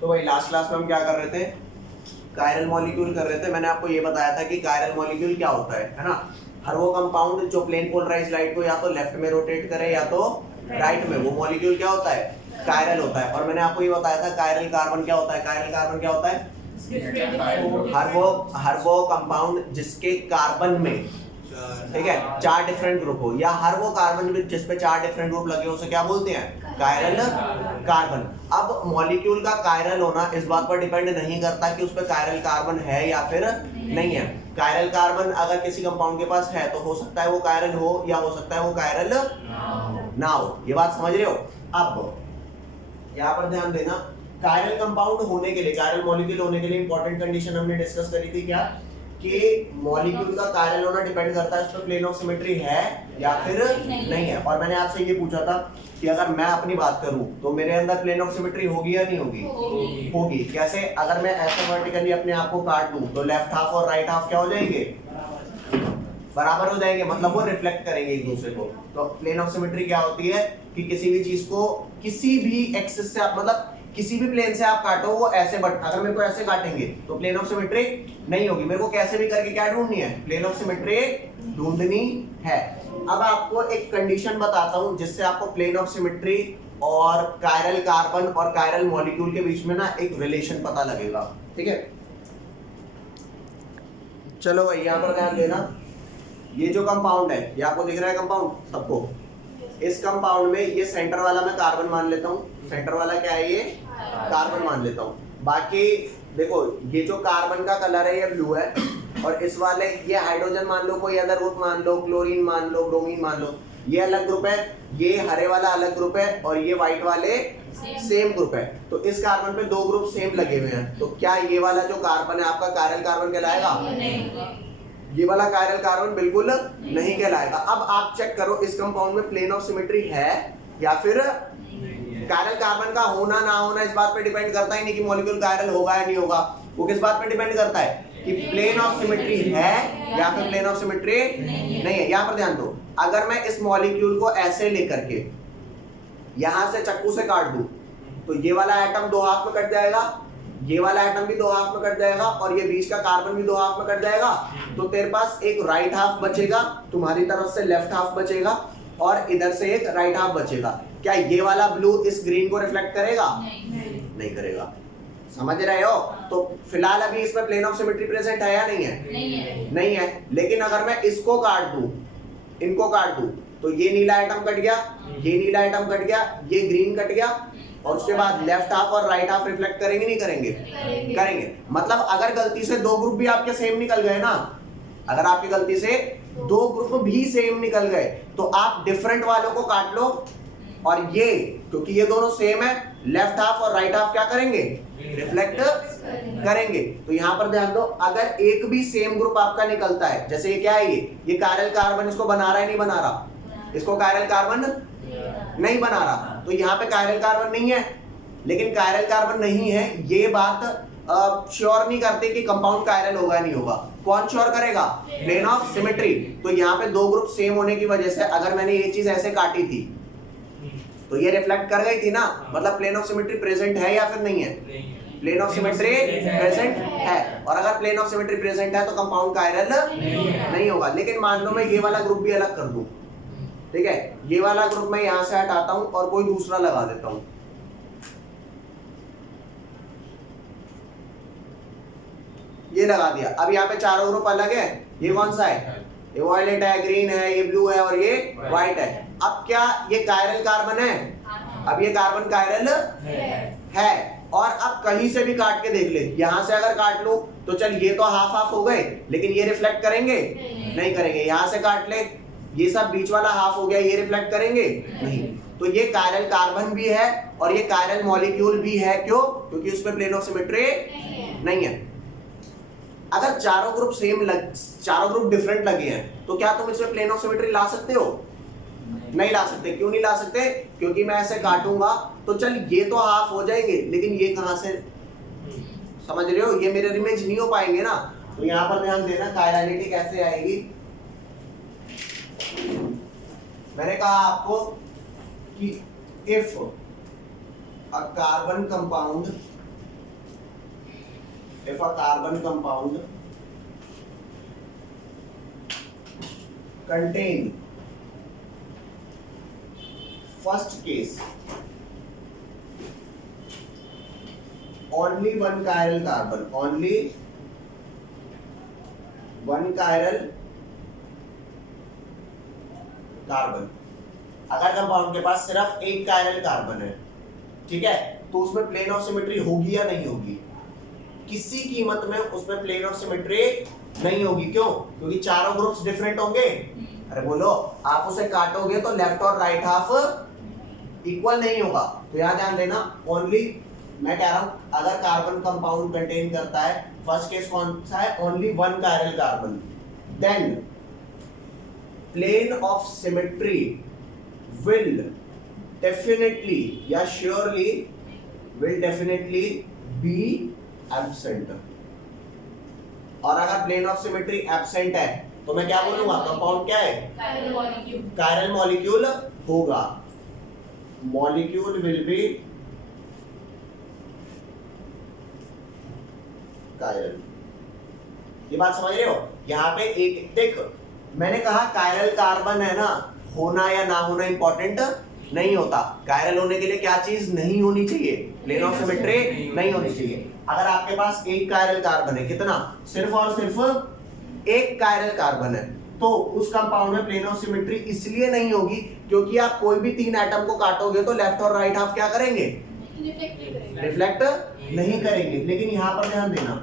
तो भाई last class में हम क्या कर रहे थे, कायरल मॉलिक्यूल कर रहे थे। मैंने आपको ये बताया था कि कायरल मॉलिक्यूल क्या होता है ना। हर वो कंपाउंड जो प्लेन पोलराइज लाइट को या तो लेफ्ट में रोटेट करे या तो राइट में, वो मॉलिक्यूल क्या होता है, कायरल होता है। और मैंने आपको ये बताया था कायरल कार्बन क्या होता है। कायरल कार्बन क्या होता है, हर वो कंपाउंड जिसके कार्बन में, ठीक है, 4 डिफरेंट ग्रुप हो, या हर वो कार्बन जिस पे 4 डिफरेंट ग्रुप लगे हो, उसे क्या बोलते हैं, कायरल कार्बन। अब मॉलिक्यूल का कायरल होना इस बात पर डिपेंड नहीं करता कि उस पे कायरल कार्बन है या फिर नहीं है। कायरल कार्बन अगर किसी कंपाउंड के पास है तो हो सकता है वो कायरल हो, या हो सकता है वो कायरल ना हो। ये बात समझ रहे हो। अब यहाँ पर ध्यान देना, कायरल कंपाउंड होने के लिए, कायरल मॉलिक्यूल होने के लिए इंपॉर्टेंट कंडीशन हमने डिस्कस करी थी क्या, कि मॉलिक्यूल का कायरल होना डिपेंड करता है उस पर प्लेन ऑफ सिमेट्री है या फिर नहीं है। और मैंने आपसे ये पूछा था कि अगर मैं अपनी बात करूं तो मेरे अंदर प्लेन ऑफ सिमेट्री होगी या नहीं होगी, होगी। कैसे, अगर मैं ऐसे वर्टिकली अपने आप को काट दूं तो लेफ्ट हाफ और राइट हाफ क्या हो जाएंगे, बराबर हो जाएंगे, मतलब वो रिफ्लेक्ट करेंगे एक दूसरे को। तो प्लेन ऑफ सिमेट्री क्या होती है कि किसी भी चीज को किसी भी एक्सिस से आप, मतलब किसी भी प्लेन से आप काटो, वो ऐसे, बट अगर मेरे को ऐसे काटेंगे तो प्लेन ऑफ सिमेट्री नहीं होगी। मेरे को कैसे भी करके क्या ढूंढनी है, प्लेन ऑफ सिमेट्री ढूंढनी है। अब आपको एक कंडीशन बताता हूं जिससे आपको प्लेन ऑफ सिमेट्री और कायरल कार्बन और कायरल मॉलिक्यूल के बीच में ना एक रिलेशन पता लगेगा, ठीक है। चलो भाई यहां पर ध्यान देना, ये जो कंपाउंड है, ये आपको दिख रहा है कंपाउंड सबको, इस कंपाउंड में ये सेंटर वाला मैं कार्बन मान लेता हूँ। सेंटर वाला क्या है, ये कार्बन मान लेता हूँ। बाकी देखो, ये जो कार्बन का कलर है ये ब्लू है, और इस वाले ये हाइड्रोजन मान लो, कोई अदर ग्रुप मान लो, क्लोरीन मान लो, ब्रोमीन मान लो, ये अलग ग्रुप है, ये हरे वाला अलग ग्रुप है, और ये व्हाइट वाले सेम ग्रुप है। तो इस कार्बन पे 2 ग्रुप सेम लगे हुए हैं, तो क्या ये वाला जो कार्बन है आपका कायरल कार्बन कहलाएगा? ये वाला कायरल कार्बन बिल्कुल नहीं कहलाएगा। अब आप चेक करो इस कंपाउंड में प्लेन ऑफ सिमेट्री है या फिर कायरल कार्बन का होना ना होना इस बात पे डिपेंड करता ही नहीं कि मॉलिक्यूल कायरल होगा या नहीं होगा। वो किस बात पे डिपेंड करता है कि प्लेन ऑफ सिमेट्री है या फिर प्लेन ऑफ सिमेट्री नहीं है। यहां पर ध्यान दो, अगर मैं इस मॉलिक्यूल को ऐसे लेकर के यहां से चक्कू से काट दूं तो ये वाला एटम 2 हाफ में कट जाएगा, ये वाला एटम भी 2 हाफ में कट जाएगा, और ये बीच का कार्बन भी 2 हाफ में कट जाएगा। तो तेरे पास एक राइट हाफ बचेगा, तुम्हारी तरफ से लेफ्ट हाफ बचेगा, और इधर से एक राइट हाफ बचेगा। क्या ये वाला ब्लू इस ग्रीन को रिफ्लेक्ट करेगा? नहीं करेगा। समझ रहे हो? तो फिलहाल अभी इसमें प्लेन ऑफ सिमेट्री प्रेजेंट है या नहीं है? नहीं है। लेकिन अगर मैं इसको काट दूं, इनको काट दूं, तो ये नीला आइटम कट गया, ये नीला आइटम कट गया, ये ग्रीन कट गया, और उसके बाद लेफ्ट हाफ और राइट हाफ रिफ्लेक्ट करेंगे नहीं करेंगे? करेंगे। मतलब अगर गलती से 2 ग्रुप भी आपके सेम निकल गए ना, अगर आपकी गलती से 2 ग्रुप भी सेम निकल गए तो आप डिफरेंट वालों को काट लो, और ये क्योंकि ये दोनों सेम है, लेफ्ट हाफ और राइट हाफ क्या करेंगे? रिफ्लेक्ट करेंगे। तो यहां पर ध्यान दो, अगर एक भी सेम ग्रुप आपका निकलता है, जैसे ये क्या है, ये कायरल कार्बन इसको बना रहा है नहीं बना रहा, इसको कायरल कार्बन नहीं बना रहा, तो यहाँ पे कायरल कार्बन नहीं है। लेकिन कायरल कार्बन नहीं है ये बात श्योर नहीं करते कि कंपाउंड कायरल होगा नहीं होगा। कौन श्योर करेगा? Plane of symmetry. तो यहाँ पे 2 ग्रुप सेम होने की वजह से अगर मैंने ये चीज ऐसे काटी थी तो ये रिफ्लेक्ट कर गई थी ना, मतलब प्लेन ऑफ सिमेट्री प्रेजेंट है या फिर नहीं है? प्लेन ऑफ सिमेट्री प्रेजेंट है। और अगर प्लेन ऑफ सिमेट्री प्रेजेंट है तो कंपाउंड कायरल नहीं होगा। लेकिन मान लो मैं ये वाला ग्रुप भी अलग कर दूं, ठीक है, ये वाला ग्रुप मैं यहां से हटाता हूं और कोई दूसरा लगा देता हूं, ये लगा दिया। अब यहाँ पे चारों ग्रुप अलग है, ये कौन सा है? ये वायलेट है, ग्रीन है, ये ब्लू है और ये व्हाइट है। अब क्या ये कायरल कार्बन है? अब ये कार्बन कायरल है। और अब कहीं से भी काट के देख ले, यहां से अगर काट लो तो चल ये तो हाफ हाफ हो गए, लेकिन ये रिफ्लेक्ट करेंगे नहीं करेंगे। यहां से काट ले, ये सब बीच वाला हाफ हो गया, ये रिफ्लेक्ट करेंगे नहीं। तो ये कायरल कार्बन भी है और ये कायरल मॉलिक्यूल भी है। क्यों? क्योंकि उसमें प्लेन ऑफ सिमेट्री नहीं है। अगर चारों ग्रुप चारों ग्रुप डिफरेंट लगे हैं तो क्या तुम इसमें प्लेन ऑफ सिमेट्री ला सकते हो? नहीं ला सकते। क्यों नहीं ला सकते? क्योंकि मैं ऐसे काटूंगा तो चल ये तो हाफ हो जाएंगे, लेकिन ये कहां से, समझ रहे हो, ये मिरर इमेज नहीं हो पाएंगे ना। तो यहां पर ध्यान देना कायरलिटी कैसे आएगी। मैंने कहा आपको कि if a carbon compound if a carbon compound contain first case only one chiral carbon, only one chiral carbon, अगर कंपाउंड के पास सिर्फ एक कायरल कार्बन है, ठीक है, तो उसमें प्लेन ऑफ सिमेट्री होगी या नहीं होगी? किसी कीमत में उसमें प्लेन ऑफ सिमेट्री नहीं होगी। क्यों? क्योंकि चारों ग्रुप्स डिफरेंट होंगे। अरे बोलो, आप उसे काटोगे तो लेफ्ट और राइट हाफ इक्वल नहीं होगा। तो यहां ध्यान देना, ओनली, मैं कह रहा हूं अगर कार्बन कंपाउंड कंटेन करता है, फर्स्ट केस कौन सा है? Only one chiral carbon, then plane of symmetry will definitely या surely will definitely be absent। और अगर plane of symmetry absent है तो मैं क्या बोलूंगा? कंपाउंड क्या है? chiral molecule होगा। molecule will be chiral। ये बात समझ रहे हो? यहाँ पे एक देख, मैंने कहा कायरल कार्बन है ना, होना या ना होना इंपॉर्टेंट नहीं होता। कायरल होने के लिए क्या चीज नहीं होनी चाहिए? प्लेन ऑफ सिमेट्री नहीं होनी चाहिए। अगर आपके पास एक कायरल कार्बन है, कितना? सिर्फ और सिर्फ एक कायरल कार्बन है, तो उस कंपाउंड में प्लेन ऑफ सिमेट्री इसलिए नहीं होगी क्योंकि आप कोई भी तीन एटम को काटोगे तो लेफ्ट और राइट हाफ क्या करेंगे? रिफ्लेक्ट नहीं करेंगे। लेकिन यहां पर ध्यान देना,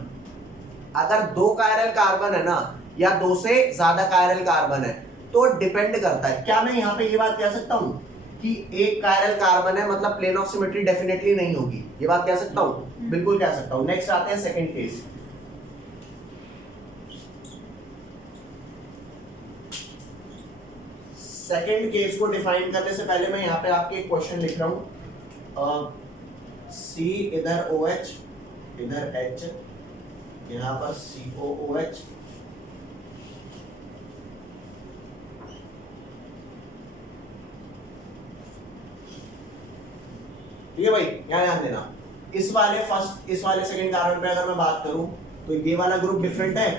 अगर दो कायरल कार्बन है ना, या दो से ज्यादा कायरल कार्बन है, तो डिपेंड करता है। क्या मैं यहाँ पे ये बात कह सकता हूँ कि एक कायरल कार्बन है मतलब प्लेन ऑफ सिमेट्री डेफिनेटली नहीं होगी? ये बात कह सकता हूँ, बिल्कुल कह सकता हूँ। नेक्स्ट आते हैं सेकंड केस। सेकंड केस को डिफाइन करने से पहले मैं यहाँ पे आपके एक क्वेश्चन लिख रहा हूँ। सी इधर OH, इधर H, यहाँ पर COOH, ठीक है भाई, यहाँ ध्यान देना। इस वाले फर्स्ट, इस वाले सेकंड कार्बन पे अगर मैं बात करूं तो ये वाला ग्रुप डिफरेंट है।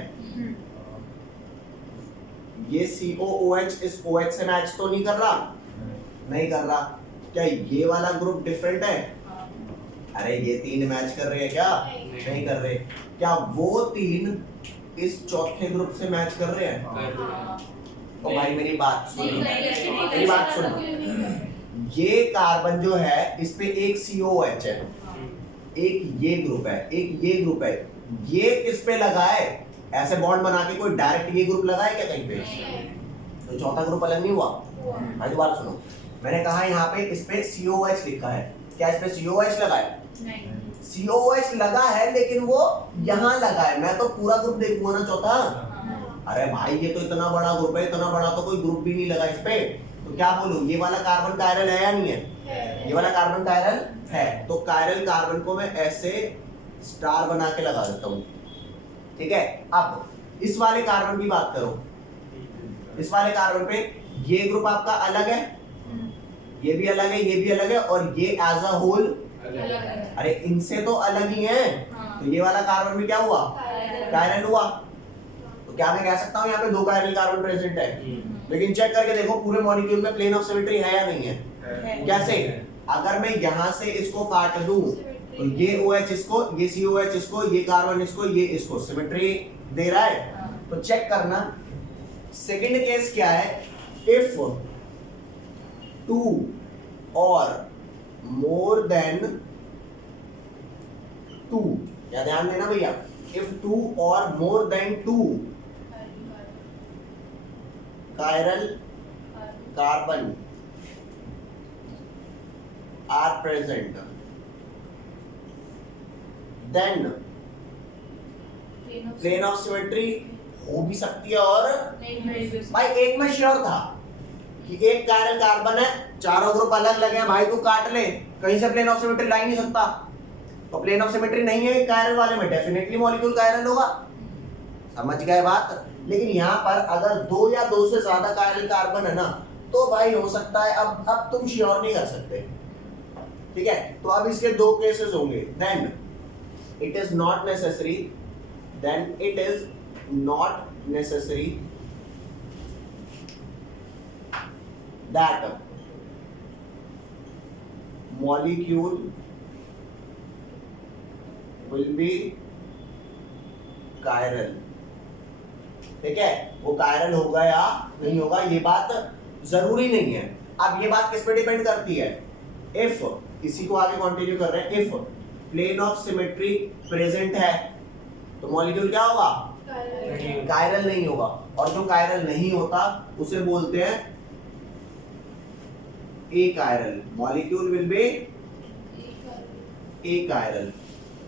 ये COOH इस OH से मैच तो नहीं कर रहा? नहीं कर रहा। क्या ये वाला ग्रुप डिफरेंट है? अरे ये तीन मैच कर रहे हैं क्या? नहीं कर रहे। क्या वो तीन इस चौथे ग्रुप से मैच कर रहे हैं? तो भाई मेरी बात सुनो, मेरी बात सुनो। ये कार्बन जो है इस पे एक COH है, एक ये ग्रुप है, एक ये ग्रुप है। ये किस पे लगा है? ऐसे बॉन्ड बना के कोई डायरेक्ट ये ग्रुप लगा है क्या कहीं पे? तो चौथा ग्रुप अलग नहीं हुआ? भाई बात सुनो, मैंने कहा यहाँ पे इस पे COH लिखा है, क्या इस पे COH लगा है? नहीं। COH लगा है लेकिन वो यहाँ लगा है। मैं तो पूरा ग्रुप देखूंगा ना चौथा। अरे भाई ये तो इतना बड़ा ग्रुप है, इतना बड़ा तो कोई ग्रुप भी नहीं लगा इस पे। तो क्या बोलूं, ये वाला कार्बन कायरल है या नहीं है? ये वाला कार्बन कायरल है। तो कायरल कार्बन को मैं ऐसे स्टार बना के लगा देता हूं, ठीक है। अब इस वाले कार्बन की बात करो, इस वाले कार्बन पे ये ग्रुप आपका अलग है, ये भी अलग है, ये भी अलग है, और ये एज अ होल अरे इनसे तो अलग ही है। तो ये वाला कार्बन भी क्या हुआ? कायरल हुआ। तो क्या मैं कह सकता हूँ यहाँ पे दो कायरल कार्बन प्रेजेंट है? लेकिन चेक करके देखो पूरे मॉलिक्यूल में प्लेन ऑफ सिमेट्री है या नहीं है? कैसे? अगर मैं यहाँ से इसको काट दूं तो ये OH इसको, ये COH इसको, ये कार्बन इसको, ये इसको, सिमेट्री दे रहा है। तो चेक करना सेकंड केस क्या है? इफ 2 और मोर देन 2, या ध्यान देना भैया, इफ 2 और more than 2 chiral carbon are present, then plane of symmetry हो भी सकती है। और भाई एक में श्योर था कि एक कायरल कार्बन है, चारों ग्रुप अलग लगे हैं, भाई तू काट ले, कहीं से प्लेन ऑफ सिमेट्री ला ही नहीं सकता। तो प्लेन ऑफ सिमेट्री नहीं है कायरल वाले में, डेफिनेटली मॉलिक्यूल कायरल होगा। समझ गए बात? लेकिन यहाँ पर अगर 2 या 2 से ज्यादा कायरल कार्बन है ना, तो भाई हो सकता है, अब तुम श्योर नहीं कर सकते, ठीक है। तो अब इसके 2 केसेस होंगे। Then it is not necessary, then it is not necessary that molecule will be chiral. ठीक है, वो कायरल होगा या नहीं होगा ये बात जरूरी नहीं है. अब ये बात किस पे डिपेंड करती है? इफ, इसी को आगे कंटिन्यू कर रहे हैं, if plane of symmetry present है तो मॉलिक्यूल क्या होगा? कायरल नहीं होगा. और जो कायरल नहीं होता उसे बोलते हैं achiral. Molecule will be achiral.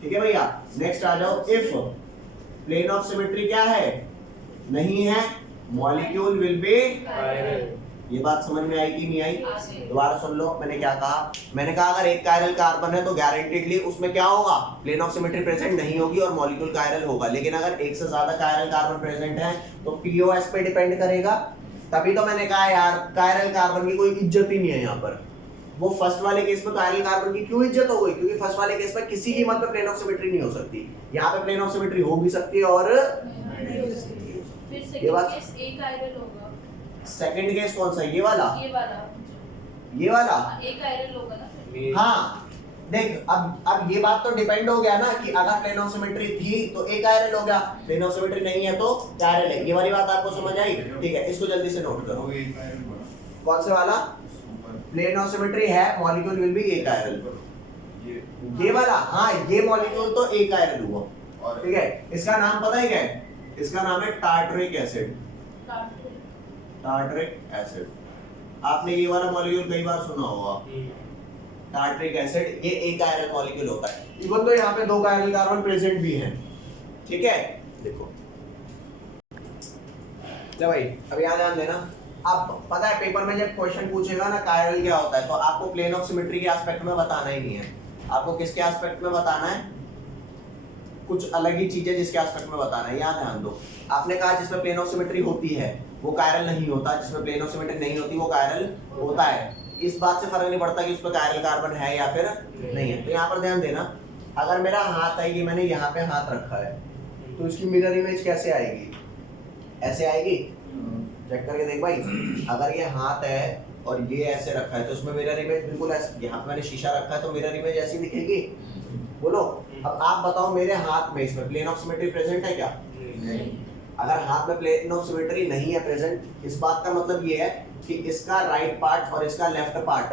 ठीक है भैया. नेक्स्ट आ जाओ. इफ प्लेन ऑफ सिमेट्री क्या है? नहीं है, मॉलिक्यूल विल बी कायरल. ये बात समझ में आई कि नहीं आई? दोबारा सुन लो. मैंने क्या कहा? मैंने कहा अगर एक कायरल कार्बन है तो गारंटीडली उसमें क्या होगा? प्लेन ऑफ सिमेट्री प्रेजेंट नहीं होगी और मॉलिक्यूल कायरल होगा. लेकिन अगर एक से ज्यादा कायरल कार्बन प्रेजेंट है तो पीओएस पे डिपेंड करेगा. तभी तो मैंने कहा यार कायरल कार्बन की कोई इज्जत ही नहीं है यहाँ पर. वो फर्स्ट वाले केस में कायरल कार्बन की क्यों इज्जत हो गई? क्योंकि फर्स्ट वाले केस में किसी कीमत पे प्लेन ऑफ सिमेट्री नहीं हो सकती. यहाँ पे प्लेन ऑफ सिमेट्री हो भी सकती है और ये बात. सेकंड केस कौन सा? ये वाला. ये वाला एक आयरन होगा ना फिर. हाँ देख, अब ये बात तो डिपेंड हो गया ना कि अगर प्लेन ऑफ सिमेट्री थी तो एक आयरन हो गया, प्लेन ऑफ सिमेट्री नहीं है तो कायरल है. ये वाली बात आपको समझ आई? ठीक है, इसको जल्दी से नोट करो. कौन से वाला? प्लेन ऑफ सिमेट्री है, मॉलिक्यूल विल बी एक आयरन. ये वाला, हाँ ये मॉलिक्यूल तो एक आयरन हुआ. ठीक है, इसका नाम पता है क्या है? इसका नाम है टार्टरिक एसिड. Tartaric acid. आपने ये वाला मॉलिक्यूल कई बार सुना होगा, टार्टरिक एसिड. ये एक आयरन मॉलिक्यूल होता है. इवन तो यहाँ पे दो कायरल कार्बन प्रेजेंट भी हैं. ठीक है, देखो ले भाई, अब यहाँ ध्यान देना. अब पता है पेपर में जब क्वेश्चन पूछेगा ना कायरल क्या होता है तो आपको प्लेन ऑफ सिमेट्री के एस्पेक्ट में बताना ही नहीं है. आपको किसके एस्पेक्ट में बताना है? कुछ अलग ही चीजें जिसके एस्पेक्ट में बताना है. यहाँ ध्यान दो. आपने कहा जिसमें प्लेन ऑफ सिमेट्री होती है वो कायरल नहीं होता, जिसमें प्लेन ऑफ सिमेट्री नहीं होती वो कायरल होता है. इस बात से फर्क नहीं पड़ता कि उसमें कायरल कार्बन है या फिर नहीं है. तो यहाँ पर ध्यान देना, अगर मेरा हाथ है, ये मैंने यहाँ पे हाथ रखा है तो इसकी मिरर इमेज कैसे आएगी? ऐसे आएगी. चेक करके देख भाई, अगर ये हाथ है और ये ऐसे रखा है तो उसमें मिरर इमेज बिल्कुल ऐसे. यहाँ पे मैंने शीशा रखा है तो मिरर इमेज ऐसी दिखेगी. बोलो. अब आप बताओ मेरे हाथ में इसमें प्लेन ऑफ सिमेट्री प्रेजेंट है क्या? नहीं. अगर हाथ में प्लेन ऑफ सिमेट्री नहीं है प्रेजेंट, इस बात का मतलब ये है कि इसका राइट पार्ट और इसका लेफ्ट पार्ट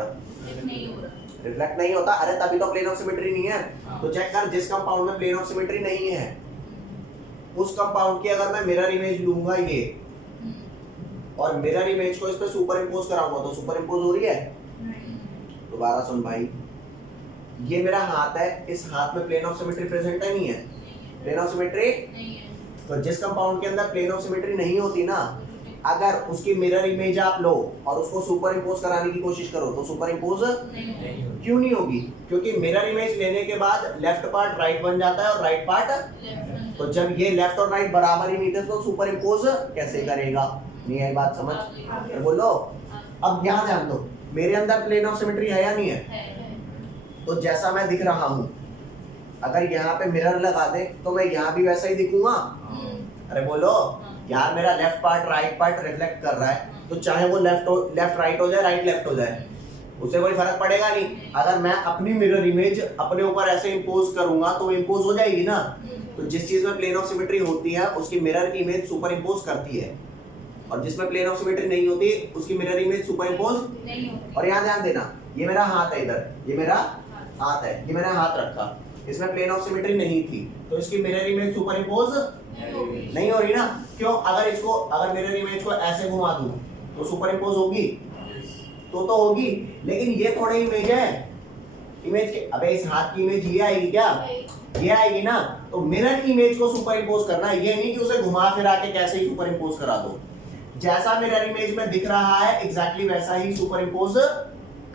रिफ्लेक्ट नहीं होता. अरे तभी तो प्लेन ऑफ सिमेट्री नहीं है. तो चेक कर, जिस कंपाउंड में प्लेन ऑफ सिमेट्री नहीं है उस कंपाउंड की अगर मैं मिरर इमेज लूंगा ये और मिरर इमेज को इस पे सुपर इंपोज कराऊंगा तो सुपर इंपोज हो रही है? दोबारा सुन भाई, ये मेरा हाथ है, इस हाथ में प्लेन ऑफ सिमेट्री प्रेजेंट है नहीं है? प्लेन ऑफ सिमेट्री नहीं है. तो जिस कंपाउंड के अंदर प्लेन ऑफ सिमेट्री नहीं होती ना, अगर उसकी मिरर इमेज आप लो और उसको सुपर इंपोज कराने की कोशिश करो तो सुपर इंपोज क्यों नहीं होगी? क्योंकि मिरर इमेज लेने के बाद लेफ्ट पार्ट राइट बन जाता है और राइट पार्ट लेफ्ट. तो जब ये लेफ्ट और राइट बराबर ही नहीं थे तो सुपर इंपोज कैसे करेगा? नहीं है बात समझ? बोलो. अब यहाँ ध्यान दो, मेरे अंदर प्लेन ऑफ सिमेट्री है या नहीं है? तो जैसा मैं दिख रहा हूँ, अगर यहाँ पे मिरर लगा दे तो मैं यहाँ भी वैसा ही दिखूंगा. अरे बोलो यार, मेरा left part right part reflect कर रहा है तो चाहे वो लेफ्ट राइट हो जाए, राइट लेफ्ट हो जाए, उससे कोई फर्क पड़ेगा नहीं. अगर मैं अपनी मिरर इमेज अपने ऊपर ऐसे इंपोज करूंगा तो इंपोज हो जाएगी ना. तो जिस चीज में प्लेन ऑफ सिमेट्री होती है उसकी मिरर की इमेज सुपर इंपोज करती है और जिसमें प्लेन ऑफ सिमेट्री नहीं होती उसकी मिरर इमेज सुपर इंपोज नहीं होती. और यहाँ ध्यान देना, ये मेरा हाथ है, इधर ये मेरा हाथ है, ये मैंने हाथ रखा, इसमें प्लेन ऑफ सिमेट्री नहीं थी तो इसकी मिरर इमेज सुपर इंपोज नहीं हो रही ना. क्यों? अगर मिरर इमेज को ऐसे घुमा दूं तो सुपर इंपोज होगी? तो होगी. लेकिन ये थोड़ी इमेज है. इमेज के अबे इस हाथ की इमेज ये आएगी क्या? ये आएगी ना. तो मिरर इमेज को सुपर इंपोज करना है, ये नहीं कि उसे घुमा फिरा के कैसे ही सुपर इंपोज करा दो. जैसा मिरर इमेज में दिख रहा है एग्जैक्टली वैसा ही सुपर इंपोज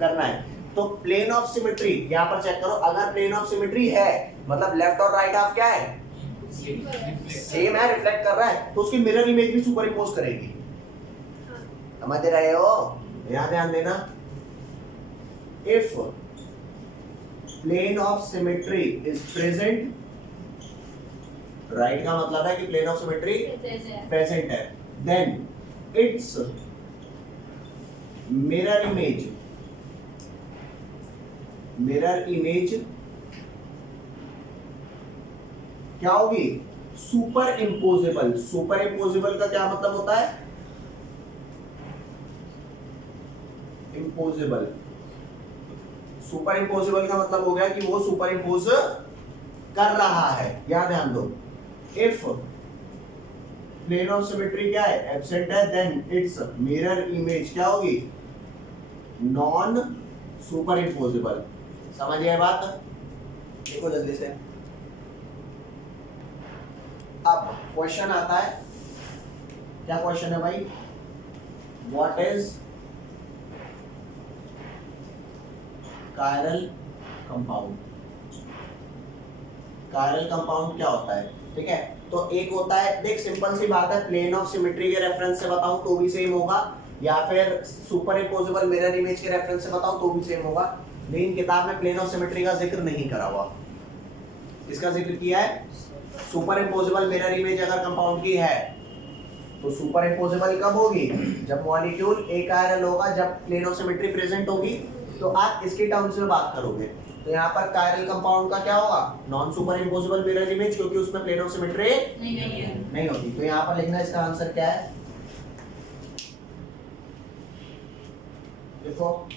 करना है. तो प्लेन ऑफ सिमेट्री यहाँ पर चेक करो, अगर प्लेन ऑफ सिमेट्री है मतलब लेफ्ट और राइट हाफ क्या है? सेम है, रिफ्लेक्ट कर रहा है, तो उसकी मिरर इमेज भी सुपर इंपोज करेगी. समझ रहे हो? यहाँ ध्यान देना. If plane of symmetry is present right का मतलब है कि प्लेन ऑफ सिमेट्री प्रेजेंट है। देन इट्स मिरर इमेज क्या होगी? Super imposable. सुपर इम्पोजेबल का क्या मतलब होता है? इम्पोजेबल। सुपर इम्पोजेबल का मतलब हो गया कि वो सुपर इम्पोज कर रहा है। यहां ध्यान दो, इफ प्लेन ऑफ सिमेट्री क्या है? एब्सेंट है, देन इट्स मिरर इमेज क्या होगी? Non super imposable. समझ गए बात? देखो जल्दी से। अब क्वेश्चन आता है, क्या क्वेश्चन है भाई? What is chiral compound? Chiral compound क्या होता है? ठीक है, तो एक होता है, देख सिंपल सी बात है, प्लेन ऑफ सिमेट्री के रेफरेंस से बताऊं तो भी सेम होगा, या फिर सुपर इम्पोजेबल मिरर इमेज के रेफरेंस से बताऊं तो भी सेम होगा। लेकिन किताब में प्लेन ऑफ सिमेट्री का जिक्र नहीं करा हुआ। इसका जिक्र किया है सुपर इम्पोजेबल मिरर इमेज अगर कंपाउंड की है तो सुपर इम्पोजेबल कब होगी? जब मॉलिक्यूल एक कायरल होगा, जब प्लेन ऑफ सिमेट्री प्रेजेंट होगी। तो आप इसके टर्म्स में बात करोगे तो यहाँ पर कायरल कंपाउंड का क्या होगा? Non superimposable mirror image, क्योंकि उसमें प्लेन ऑफ सिमेट्री नहीं होती। तो यहाँ पर लिखना इसका आंसर क्या है? देखो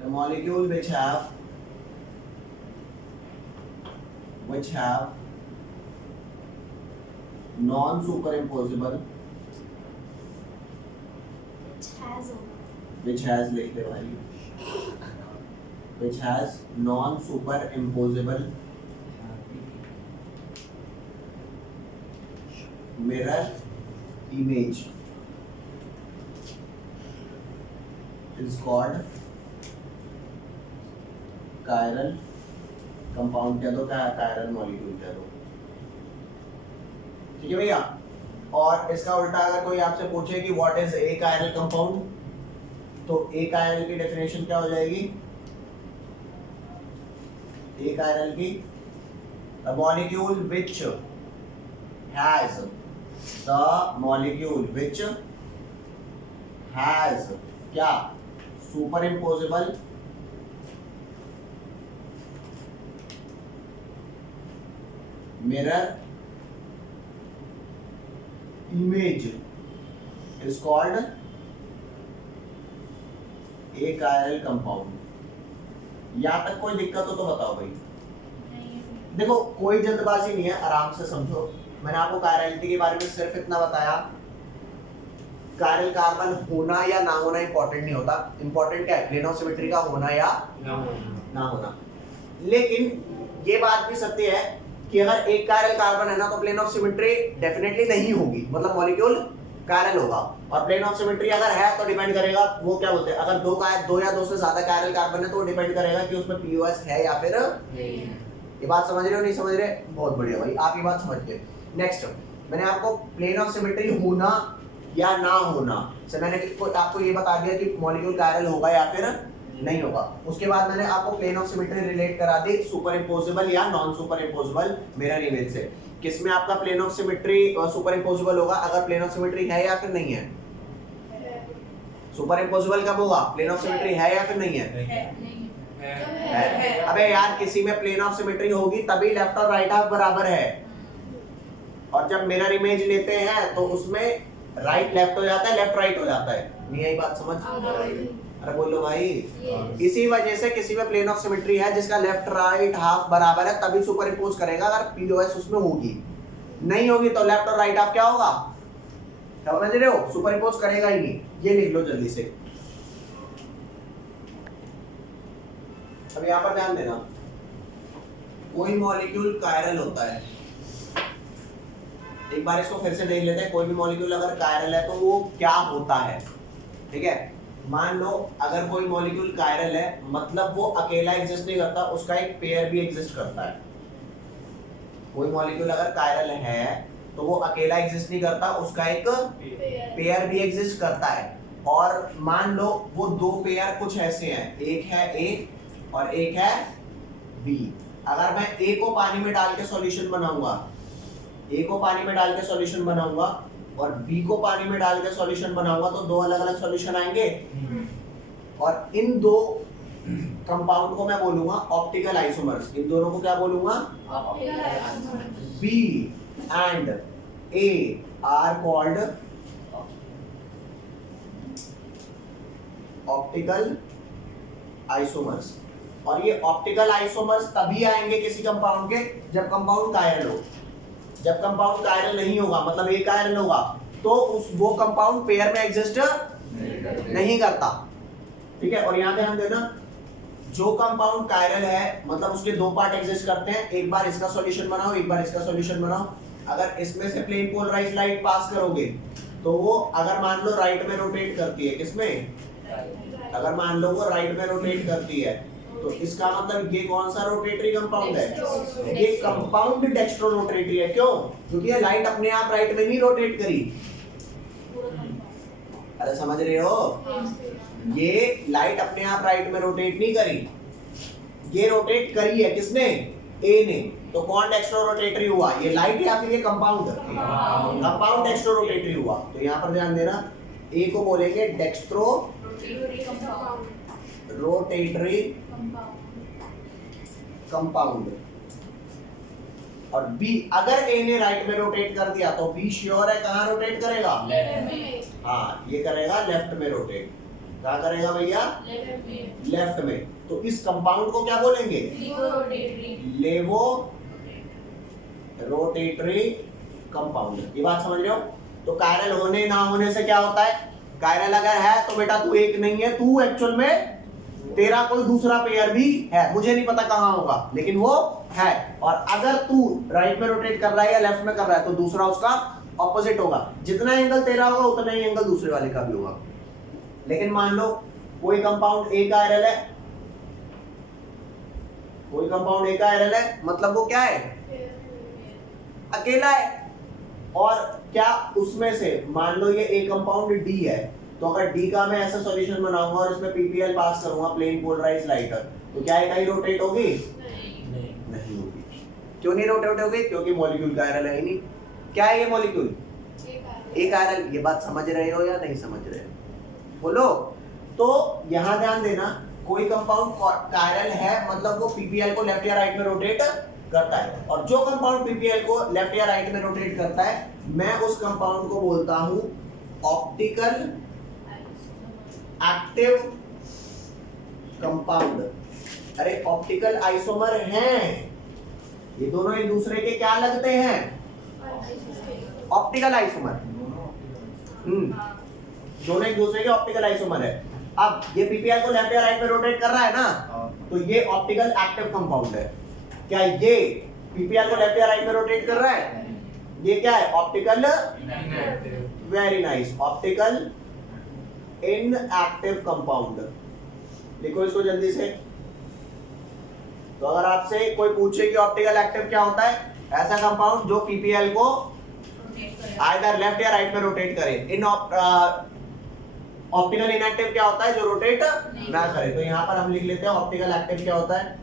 the molecule which have non superimposable which has लिख दे भाई, which has non superimposable mirror image is called chiral compound कह दो, क्या कायरल मॉलिक्यूल कह दो। ठीक है भैया। और इसका उल्टा अगर कोई आपसे पूछे कि what is a chiral compound, तो ए कायरल की डेफिनेशन क्या हो जाएगी? ए कायरल की द मॉलिक्यूल व्हिच हैज क्या? Super imposable mirror image is called a chiral compound। यहाँ तक कोई दिक्कत हो तो बताओ भाई। देखो कोई जल्दबाजी नहीं है, आराम से समझो। मैंने आपको कायरलिटी के बारे में सिर्फ इतना बताया, कायरल कार्बन होना या ना होना इंपॉर्टेंट नहीं होता। इंपॉर्टेंट क्या है? प्लेन ऑफ सिमेट्री का होना या ना होना। लेकिन ये बात भी सत्य है कि अगर एक कायरल कार्बन है ना तो प्लेन ऑफ सिमेट्री डेफिनेटली नहीं होगी, मतलब मॉलिक्यूल कायरल होगा। और प्लेन ऑफ सिमेट्री अगर है तो डिपेंड करेगा, वो क्या बोलते हैं, अगर दो या दो से ज्यादा कायरल कार्बन है तो डिपेंड करेगा कि उसमें पीओएस है या फिर नहीं। ये बात समझ रहे हो नहीं समझ रहे? बहुत बढ़िया भाई, आप ये बात समझ गए। नेक्स्ट मैंने आपको प्लेन ऑफ सिमेट्री होना या ना होना से मैंने आपको ये बता दिया कि मॉलिक्यूल कायरल होगा या फिर नहीं होगा। उसके बाद मैंने आपको प्लेन ऑफ सिमेट्री रिलेट करा दी सुपर इम्पोजेबल या non superimposable mirror image से। किसमें आपका plane of symmetry superimposable होगा? अगर प्लेन ऑफ सिमेट्री है या फिर नहीं है। सुपर इम्पोजेबल कब होगा? प्लेन ऑफ सिमेट्री है या फिर नहीं है? अबे यार किसी में प्लेन ऑफ सिमेट्री होगी तभी लेफ्ट और राइट हाफ बराबर है, और जब मिरर इमेज लेते हैं तो उसमें राइट लेफ्ट हो जाता है, लेफ्ट राइट हो जाता है। नहीं आई बात समझ? अरे बोलो भाई। इसी वजह से किसी में प्लेन ऑफ सिमेट्री है जिसका लेफ्ट राइट हाफ बराबर है तभी सुपर इम्पोज करेगा, अगर पीओएस उसमें होगी। नहीं होगी तो लेफ्ट और राइट हाफ क्या होगा? समझ रहे हो? सुपर इम्पोज करेगा ही नहीं। ये लिख लो जल्दी से। अब यहाँ पर ध्यान देना, कोई मॉलिक्यूल कायरल होता है, एक बार इसको फिर से देख लेते हैं। कोई भी मॉलिक्यूल अगर कायरल है तो वो क्या होता है? ठीक है, मान लो अगर कोई मॉलिक्यूल कायरल है मतलब वो अकेला एग्जिस्ट नहीं करता, उसका एक पेयर भी एग्जिस्ट करता है। कोई मॉलिक्यूल अगर कायरल है तो वो अकेला एग्जिस्ट नहीं करता, उसका एक पेयर भी एग्जिस्ट करता है। और मान लो वो दो पेयर कुछ ऐसे हैं, एक है ए और एक है बी। अगर मैं ए को पानी में डाल के सॉल्यूशन बनाऊंगा, ए को पानी में डाल के सॉल्यूशन बनाऊंगा और बी को पानी में डाल के सॉल्यूशन बनाऊंगा तो दो अलग अलग सॉल्यूशन आएंगे। और इन दो कंपाउंड को मैं बोलूंगा ऑप्टिकल आइसोमर्स। इन दोनों को क्या बोलूंगा? Optical isomers. B and A are called optical isomers. और ये ऑप्टिकल आइसोमर्स तभी आएंगे किसी कंपाउंड के जब कंपाउंड कायरल हो। जब कंपाउंड कायरल नहीं होगा, मतलब एक कायरल होगा, तो उस वो कंपाउंड पेयर में एग्जिस्ट नहीं करता। ठीक है। और यहाँ ध्यान देना, जो कंपाउंड कायरल है मतलब उसके दो पार्ट एग्जिस्ट करते हैं, एक बार इसका सॉल्यूशन बनाओ, एक बार इसका सॉल्यूशन बनाओ। अगर इसमें से प्लेन पोलराइज्ड लाइट पास करोगे तो वो अगर मान लो राइट में रोटेट करती है, किसमें? अगर मान लो वो राइट में रोटेट करती है तो इसका मतलब ये कौन सा रोटेटरी कंपाउंड है? ये कंपाउंड डेक्स्ट्रो रोटेटरी है। क्यों? क्योंकि ये लाइट अपने आप राइट में नहीं रोटेट करी। अरे समझ रहे हो? ये लाइट अपने आप राइट में रोटेट नहीं करी, ये रोटेट करी है किसने? ए ने। तो कौन डेक्स्ट्रो रोटेटरी हुआ? ये लाइट या फिर ये कंपाउंड? कंपाउंड डेक्स्ट्रो रोटेटरी हुआ। तो यहाँ पर ध्यान देना, ए को बोलेंगे डेक्स्ट्रो रोटेटरी कंपाउंड। और बी, अगर ए ने राइट में रोटेट कर दिया तो बी श्योर है कहाँ रोटेट करेगा? हाँ, ये करेगा लेफ्ट में रोटेट। कहाँ करेगा भैया? लेफ्ट में। तो इस कंपाउंड को क्या बोलेंगे? लेवो रोटेटरी कंपाउंड। ये बात समझ रहे हो? तो कायरल होने ना होने से क्या होता है? कायरल अगर है तो बेटा तू एक नहीं है, तू एक्चुअल में तेरा कोई दूसरा पेयर भी है, मुझे नहीं पता कहाँ होगा लेकिन वो है। और अगर तू राइट में रोटेट कर रहा है या लेफ्ट में कर रहा है तो दूसरा उसका ऑपोजिट होगा। जितना एंगल तेरा होगा उतना ही एंगल दूसरे वाले का भी होगा। लेकिन मान लो कोई कंपाउंड ए कायरल है, कोई कंपाउंड ए कायरल है, मतलब वो क्या है? अकेला है। और क्या उसमें से मान लो ये ए कंपाउंड डी है, तो अगर डी का मैं ऐसा सॉल्यूशन बनाऊंगा और इसमें पीपीएल पास करूंगा, प्लेन पोलराइज्ड लाइट, तो क्या एक ही रोटेट होगी? नहीं होगी। क्यों नहीं रोटेट होगी? क्योंकि मॉलिक्यूल कायरल है ही नहीं। क्या है ये मॉलिक्यूल? एक कायरल। ये बात समझ रहे हो या नहीं समझ रहे हो? बोलो। तो यहां ध्यान देना, कोई कंपाउंड कायरल है मतलब वो पीपीएल को लेफ्ट या राइट में रोटेट करता है। और जो कंपाउंड पीपीएल को लेफ्ट या राइट में रोटेट करता है, मैं उस कंपाउंड को बोलता हूं ऑप्टिकल एक्टिव कंपाउंड। अरे ऑप्टिकल आइसोमर हैं, ये दोनों एक दूसरे के क्या लगते हैं? Optical isomer. दोनों एक दूसरे के ऑप्टिकल आइसोमर है। अब ये पीपीएल को लेफ्ट या राइट में रोटेट कर रहा है ना, तो ये ऑप्टिकल एक्टिव कंपाउंड है। क्या ये पीपीएल को लेफ्ट या राइट में रोटेट कर रहा है? ये क्या है? Optical. Very nice, optical inactive compound. लिखो इसको जल्दी से। तो अगर आपसे कोई पूछे कि ऑप्टिकल एक्टिव क्या होता है, ऐसा कंपाउंड जो पीपीएल को आइदर लेफ्ट या राइट में रोटेट करे। इन ऑप्टिकल इनएक्टिव क्या होता है? जो रोटेट ना करे। तो यहां पर हम लिख लेते हैं ऑप्टिकल एक्टिव क्या होता है?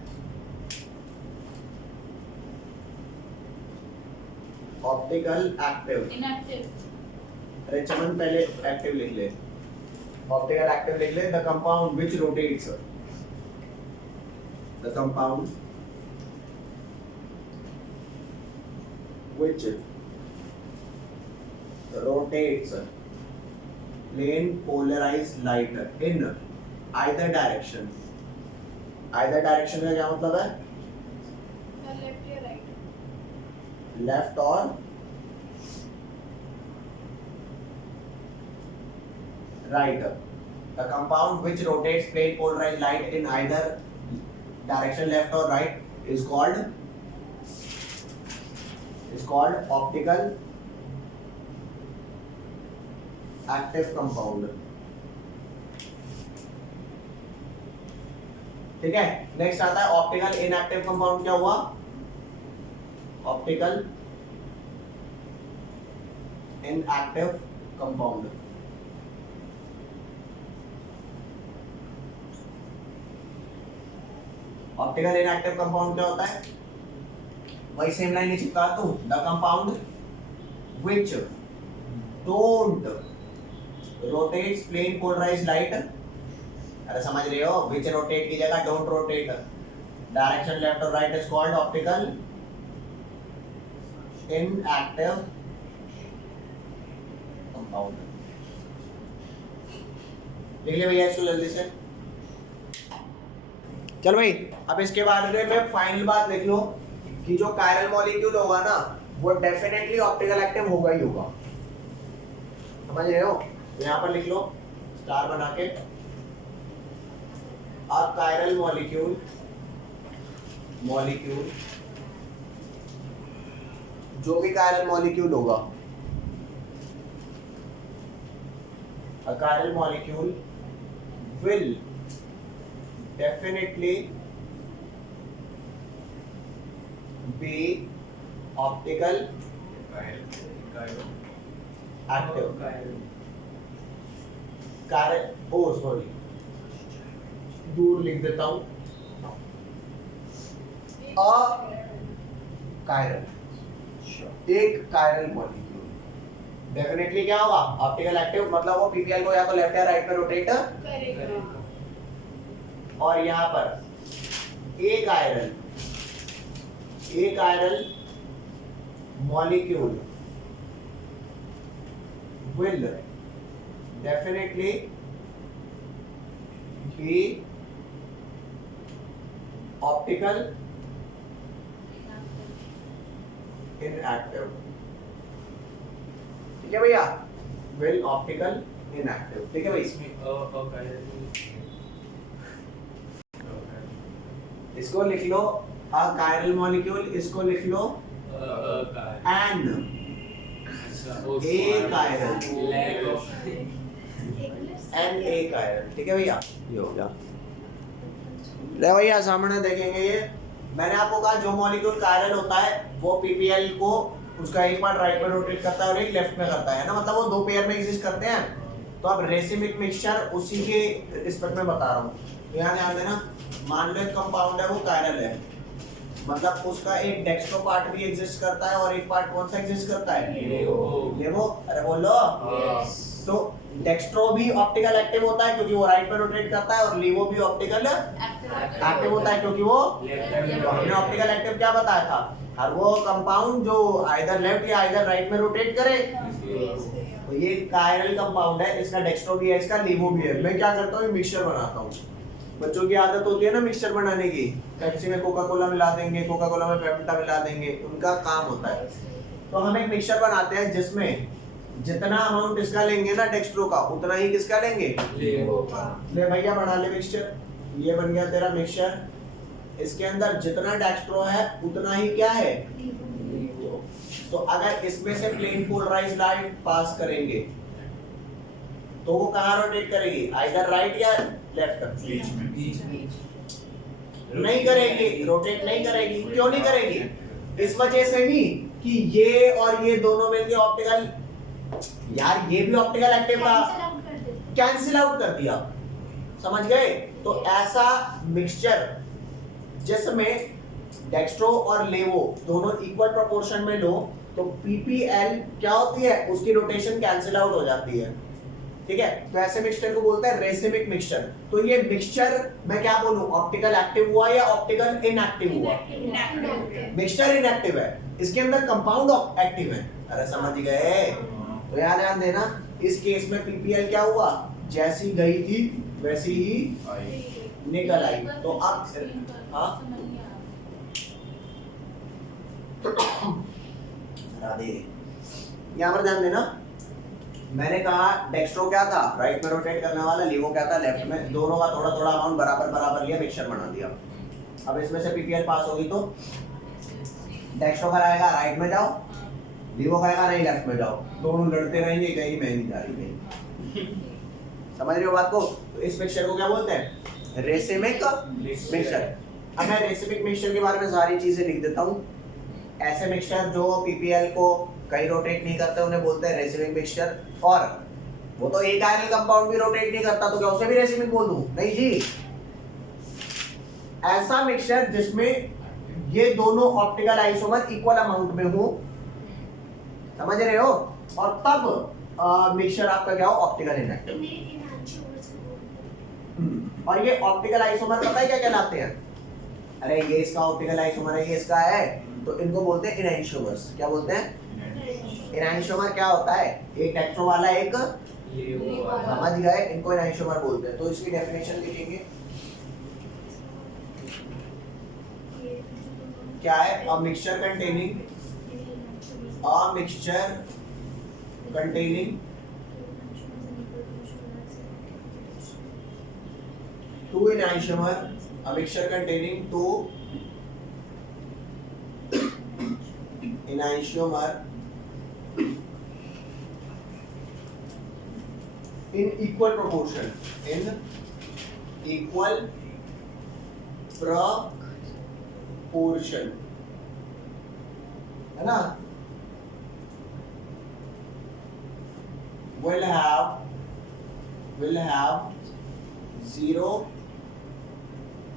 Optical active. इनएक्टिव। अरे चमन पहले एक्टिव लिख ले। ऑप्टिकल एक्टिव लिख ले। The compound which rotates, the compound which rotates plane polarized light in either direction। either direction का क्या मतलब है? लेफ्ट या राइट? लेफ्ट और right। the compound which rotates plane polarized light in either direction left or right is called optical active compound। ठीक है। Next आता है ऑप्टिकल इनएक्टिव कंपाउंड। क्या हुआ? Optical inactive compound. Optical inactive compound क्या होता है? वही सेम लाइन नीचे चिपका दूं, the compound which don't rotates plane polarised light, अरे समझ रहे हो, व्हिच रोटेट की जगह डोंट रोटेट, डायरेक्शन लेफ्ट और right is called optical inactive compound. लिख ले भैया इसको जल्दी से। चल भाई, अब इसके बारे में फाइनल बात लिख लो कि जो कायरल मॉलिक्यूल होगा ना वो डेफिनेटली ऑप्टिकल एक्टिव होगा ही होगा, समझ रहे हो? यहाँ पर लिख लो स्टार बना के, अ कायरल मॉलिक्यूल जो भी कायरल मॉलिक्यूल होगा, अ chiral molecule will definitely be optical active. Sorry दूर लिख देता हूं, एक कायरल मॉलिक्यूल डेफिनेटली क्या होगा? ऑप्टिकल एक्टिव, मतलब वो पीपीएल को या तो लेफ्ट या राइट में रोटेट करेगा। और यहाँ पर एक iron molecule will definitely be optical inactive, ठीक है भैया? will optical inactive, ठीक है भाई? इसको लिख लो अ कायरल मॉलिक्यूल, इसको लिख लो an achiral, an achiral, ठीक है भैया? ये हो गया। ले भैया सामने देखेंगे, ये मैंने आपको कहा जो मॉलिक्यूल कायरल होता है वो पीपीएल को उसका एक पार्ट राइट में रोटेट करता है और एक लेफ्ट में करता है ना, मतलब वो दो पेयर में एग्जिस्ट करते हैं। तो अब रेसिमिक मिक्सचर उसी के रिस्पेक्ट में बता रहा हूँ, तो यहाँ ध्यान देना। मान लो एक कंपाउंड है वो कायरल है, मतलब उसका एक डेक्स्ट्रो पार्ट भी एग्जिस्ट करता है और एक पार्ट कौन सा एग्जिस्ट करता है? लेवो। अरे बोलो। तो डेक्स्ट्रो भी ऑप्टिकल एक्टिव होता है क्योंकि वो राइट में रोटेट करता है, और लीवो भी ऑप्टिकल एक्टिव होता है क्योंकि वो, हमने ऑप्टिकल एक्टिव क्या बताया था? हर वो कंपाउंड जो आइदर लेफ्ट या आइदर राइट में रोटेट करे। तो ये कायरल कंपाउंड है, इसका डेक्स्ट्रो भी है, इसका लीवो भी है। मैं क्या करता हूँ, मिक्सचर बनाता हूँ। बच्चों की आदत होती है ना मिक्सचर बनाने की, पेप्सी में कोका कोला मिला देंगे, कोका कोला में फेंटा मिला देंगे, उनका काम होता है। तो हम एक मिक्सचर बनाते हैं जिसमें जितना अमाउंट इसका लेंगे ना डेक्स्ट्रो का, उतना ही किसका लेंगे? ले भैया बना ले मिक्सचर। ये बन गया तेरा मिक्सचर। इसके अंदर जितना डेक्स्ट्रो है उतना ही क्या है? तो अगर इसमें से प्लेन पोलराइज्ड लाइट पास करेंगे तो वो कहाँ रोटेट करेगी? आइदर राइट या लेफ्ट? नहीं करेगी, रोटेट नहीं करेगी। क्यों नहीं करेगी? इस वजह से नहीं कि ये और ये दोनों मिलके ऑप्टिकल, यार ये भी ऑप्टिकल एक्टिव था, कैंसिल आउट कर दिया, समझ गए? तो ऐसा मिक्सचर जिसमें डेक्स्ट्रो और लेवो दोनों इक्वल प्रोपोर्शन में लो तो पीपीएल क्या होती है? उसकी रोटेशन कैंसिल आउट हो जाती है, ठीक है? तो ऐसे मिक्सचर को बोलते हैं रेसिमिक मिक्सचर। तो ये मिक्सचर मैं क्या बोलूं, ऑप्टिकल एक्टिव हुआ या ऑप्टिकल इनएक्टिव हुआ? मिक्सचर इनएक्टिव है, इसके अंदर कंपाउंड एक्टिव है। अरे समझ गए? तो याद ध्यान देना, इस केस में पीपीएल क्या हुआ? जैसी गई थी वैसी ही निकल आई। तो अब यहाँ पर ध्यान देना, मैंने कहा डेक्स्ट्रो क्या था? राइट में रोटेट करने वाला, लीवो क्या था? लेफ्ट में। दोनों का थोड़ा थोड़ा अमाउंट बराबर बराबर लिया, मिक्सचर बना दिया। अब इसमें से पीपीएल पास होगी तो डेक्स्ट्रो कराएगा राइट में जाओ, लीवो कहेगा नहीं लेफ्ट में जाओ। दोनों लड़ते रहेंगे, कहीं मैं नहीं जा रही कहीं। समझ रहे हो बात को? तो इस मिक्सचर को क्या बोलते हैं? Racemic mixture. अब मैं रेसिमिक मिक्सचर के बारे में सारी चीजें लिख देता हूँ। ऐसे मिक्सचर जो पीपीएल को कहीं रोटेट नहीं करते उन्हें बोलते हैं रेसिमिक मिक्सचर। और वो तो एक आयरन कंपाउंड भी रोटेट नहीं करता, तो क्या उसे भी रेसिमिक बोल दूं? नहीं जी। ऐसा मिक्सचर जिसमें ये दोनों ऑप्टिकल आइसोमर इक्वल अमाउंट में हो, समझ रहे हो, और तब मिक्सचर आपका क्या हो, ऑप्टिकल इनएक्टिव। और ये ऑप्टिकल आइसोमर पता है क्या कहलाते हैं? अरे ये इसका ऑप्टिकल आइसोमर है, ये इसका है, तो इनको बोलते हैं इनैनिशियोमर्स। क्या बोलते हैं? इनैनिशियोमर क्या होता है? एक टेट्रो वाला, एक समझ गए, इनको इनैनिशियोमर बोलते हैं। तो इसकी डेफिनेशन लिखेंगे, क्या है? A mixture containing two enantiomer, a mixture containing two enantiomer in equal proportion, है ना, will have zero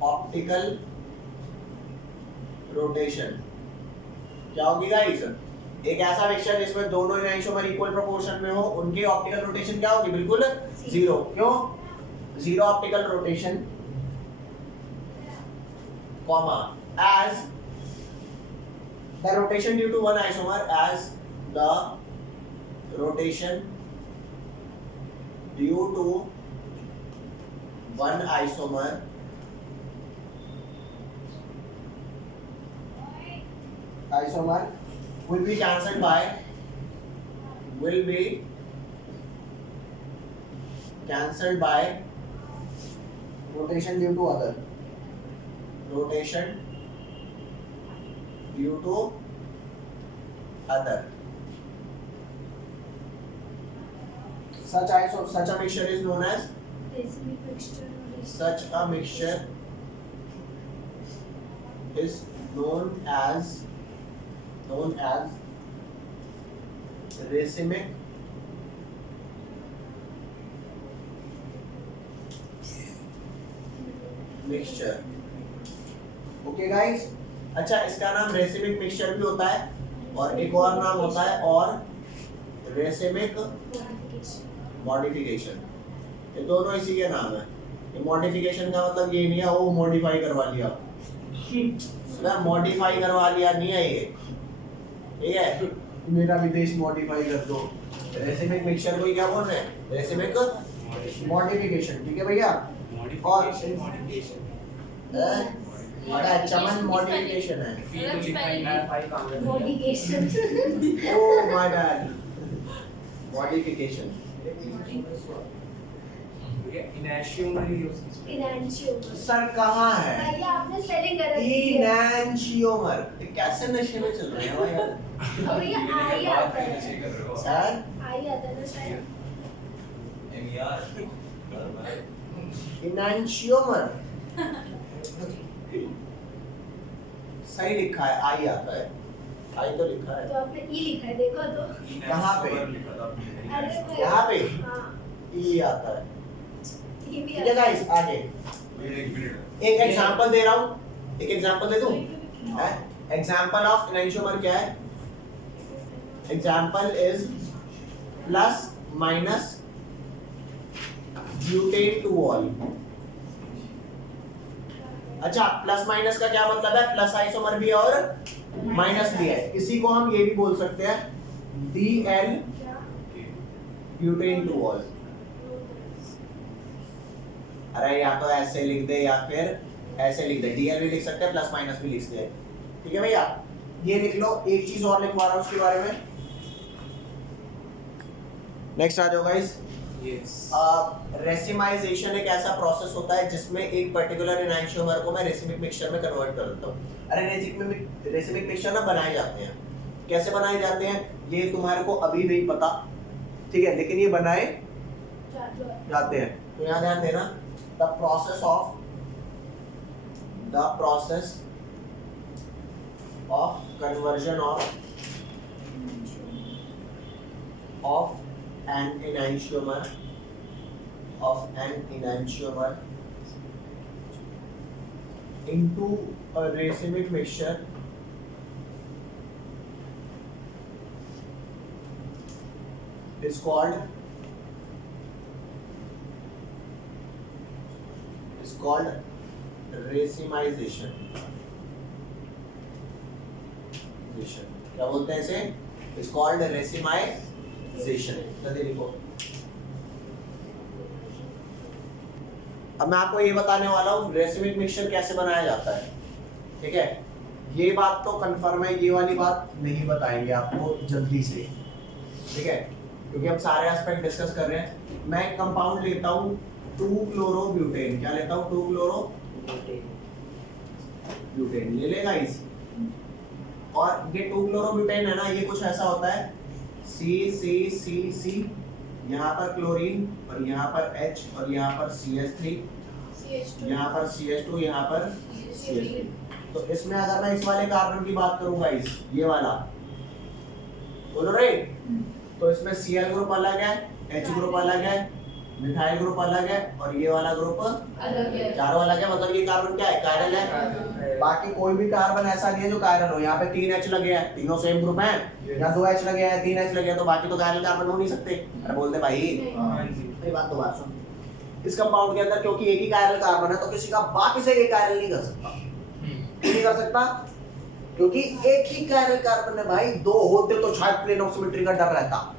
optical rotation. क्या होगी गाइस? एक ऐसा मिक्सचर जिसमें दोनों इनैनिशियोमर इक्वल प्रोपोर्शन में हो, उनकी ऑप्टिकल रोटेशन क्या होगी? बिल्कुल जीरो। क्यों? Zero optical rotation, comma, as the rotation due to one isomer, as the rotation due to one isomer will be cancelled by rotation due to other, such a mixture is known as racemic mixture. Okay guys, अच्छा इसका नाम racemic mixture भी होता है और एक और नाम होता है और रेसिमिक मॉडिफिकेशन। ये दोनों इसी के नाम है। ये मॉडिफिकेशन का मतलब ये नहीं है वो मॉडिफाई करवा लिया, मॉडिफाई करवा लिया नहीं है ये, ठीक है, मेरा भी देश मॉडिफाई कर दो। रेसिमिक मिक्सचर को क्या बोल रहे हैं? रेसिमिक मॉडिफिकेशन, ठीक है भैया। और चमन मॉडिफिकेशन है, oh my bad, modification. Sir कहाँ है? भैया आपने स्पेलिंग गलत की है। इनैनिशियोमर। कैसे नशे में चल रहे हैं भाई यार? भैया आई आता है सर आई आता है ना शायद। इनैनिशियोमर सही लिखा है, आई आता है, आई तो लिखा है। तो आपने ई लिखा है, देखो तो। कहाँ पे? अरे तो यहाँ पे हाँ ई आता है। ये भी ठीक है गाइस, आगे एक एग्जांपल दे रहा हूँ, एक एग्जांपल दे दूँ। एग्जांपल ऑफ इनैनिशियोमर क्या है? Example is plus minus butane two all. अच्छा, प्लस माइनस का क्या मतलब है? प्लस आइसोमर भी है और माइनस भी है। इसी को हम ये भी बोल सकते हैं DL ब्यूटेन टू ऑल। अरे या तो ऐसे लिख दे या फिर ऐसे लिख दे, DL भी लिख सकते हैं, प्लस माइनस भी लिख सकते हैं, ठीक है भैया। ये लिख लो। एक चीज और लिखवा रहा हूँ उसके बारे में, नेक्स्ट आ जाओ गाइस। रेसिमाइजेशन एक ऐसा प्रोसेस होता है जिसमें एक पर्टिकुलर इनैनिशियोमर को मैं रेसिमिक मिक्सचर में कन्वर्ट कर देता हूँ। अरे रेसिमिक मिक्सचर ना बनाए जाते हैं। कैसे बनाए जाते हैं ये तुम्हारे को अभी नहीं पता, ठीक है, लेकिन ये बनाए जाते हैं। तो यहाँ ध्यान देना, the process of conversion of an enantiomer into a racemic mixture is called racemization. क्या बोलते हैं इसे? It's called racemization. जल्दी लिखो. अब मैं आपको ये बताने वाला हूँ रेसिमिक मिक्सचर कैसे बनाया जाता है. ठीक है, ये बात तो कंफर्म है, ये वाली बात नहीं बताएंगे आपको जल्दी से. ठीक है, क्योंकि हम सारे एस्पेक्ट डिस्कस कर रहे हैं. मैं एक कंपाउंड लेता हूँ 2-chloroब्यूटेन. क्या लेता हूँ? 2-chloroब्यूटेन ले लेगा इस. और ये 2-chloroब्यूटेन है ना, ये कुछ ऐसा होता है C, यहाँ पर क्लोरीन और यहाँ पर H और यहाँ पर CH3, यहाँ पर CH2, यहाँ पर CH3. तो इसमें अगर मैं इस वाले कार्बन की बात करूंगा, इस ये वाला बोलो रे, तो इसमें Cl ग्रुप अलग है, H ग्रुप अलग है, मिथाइल ग्रुप अलग है और ये वाला ग्रुप अलग है. चारों अलग है, मतलब ये कार्बन क्या है? कायरल है. बाकी कोई भी कार्बन ऐसा नहीं है जो कायरल हो. यहाँ पे 3H लगे हैं, तीनों सेम ग्रुप हैं. यहाँ 2H लगे हैं, 3H लगे हैं, तो बाकी तो कायरल कार्बन हो नहीं सकते. अरे बोलते भाई, ये बात तो बात सुन. इस कंपाउंड के अंदर क्योंकि एक ही कायरल कार्बन है, तो किसी का बाकी से ये कायरल नहीं कर सकता. क्यों नहीं कर सकता? क्योंकि एक ही कायरल कार्बन है भाई. दो होते तो शायद प्लेन ऑफ सिमेट्री का डर रहता.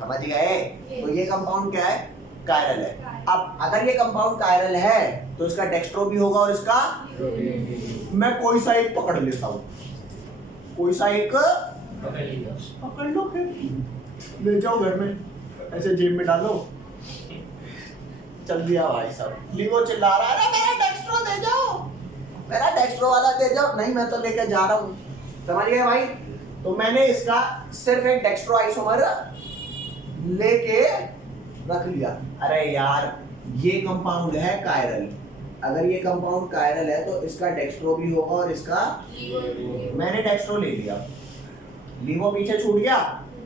समझ गए? तो ये कंपाउंड क्या है? कायरल है. अब अगर ये कंपाउंड कायरल है तो इसका डेक्स्ट्रो भी होगा और इसका मैं कोई सा एक पकड़ लेता हूँ. कोई सा एक पकड़ लो, फिर ले जाओ घर में, ऐसे जेब में डालो. चल दिया भाई साहब. लीगो चिल्ला रहा है, मेरा डेक्स्ट्रो दे जाओ, मेरा डेक्स्ट्रो वाला दे जाओ. नहीं, मैं तो लेके जा रहा हूँ. समझ गए भाई? तो मैंने इसका सिर्फ एक डेक्स्ट्रो आइसोमर लेके रख लिया. अरे यार, ये कंपाउंड है कायरल. अगर ये कंपाउंड कायरल है तो इसका डेक्स्ट्रो भी होगा और इसका मैंने डेक्स्ट्रो ले लिया. लीवो पीछे छूट गया,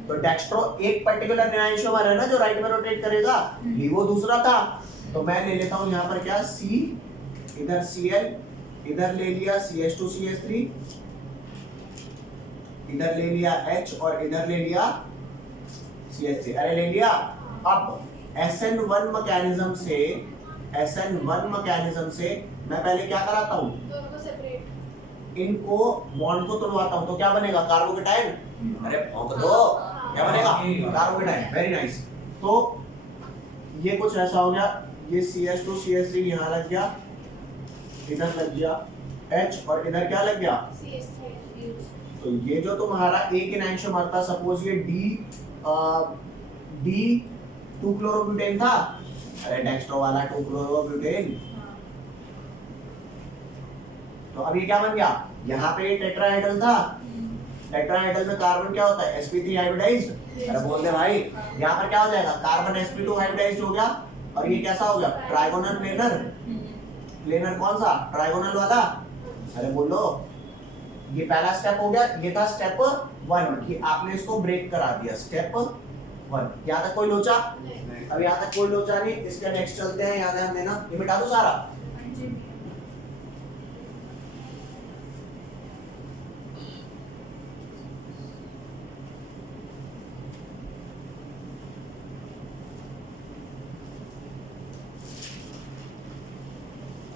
तो डेक्स्ट्रो एक पर्टिकुलर एनाइंशोमर है ना जो राइट में रोटेट करेगा. लीवो दूसरा था, तो मैं ले लेता हूँ यहाँ पर क्या C, इधर Cl, इधर ले लिया CH2 CH3, इधर ले लिया H और इधर ले लिया CH3. अरे ले लिया. अब SN1 मैकेनिज्म से मैं पहले क्या कराता हूँ? दोनों को सेपरेट. इनको बॉन्ड को तोड़वाता हूँ. तो क्या बनेगा? कार्बोकेटाइन. अरे भौंक दो, क्या बनेगा? कार्बोकेटाइन. Very nice. तो ये कुछ ऐसा हो गया. ये CH2 CH3 यहाँ लग गया, इधर लग गया H और इधर क्या लग गया? CH3. तो ये जो तुम्हारा एक एनाइंशोमर था, सपोज ये D 2-chloroब्यूटेन था. अरे डेक्स्ट्रो वाला 2-chloroब्यूटेन. तो अब ये क्या बन गया? यहाँ पे टेट्राहेड्रल था. टेट्राहेड्रल में कार्बन क्या होता है? sp3 hybridised. अरे बोल दे भाई, यहाँ पर क्या हो जाएगा? कार्बन sp2 हाइब्रिडाइज्ड हो गया. और ये कैसा हो गया? Trigonal planar. प्लेनर कौन सा? ट्राइगोनल वाला. अरे बोलो, ये पहला स्टेप हो गया. ये था स्टेप 1 कि आपने इसको ब्रेक करा दिया. स्टेप 1. यहाँ तक कोई लोचा? अब यहाँ तक कोई लोचा नहीं. इसके नेक्स्ट चलते हैं. यहाँ ध्यान देना, ये मिटा दो सारा.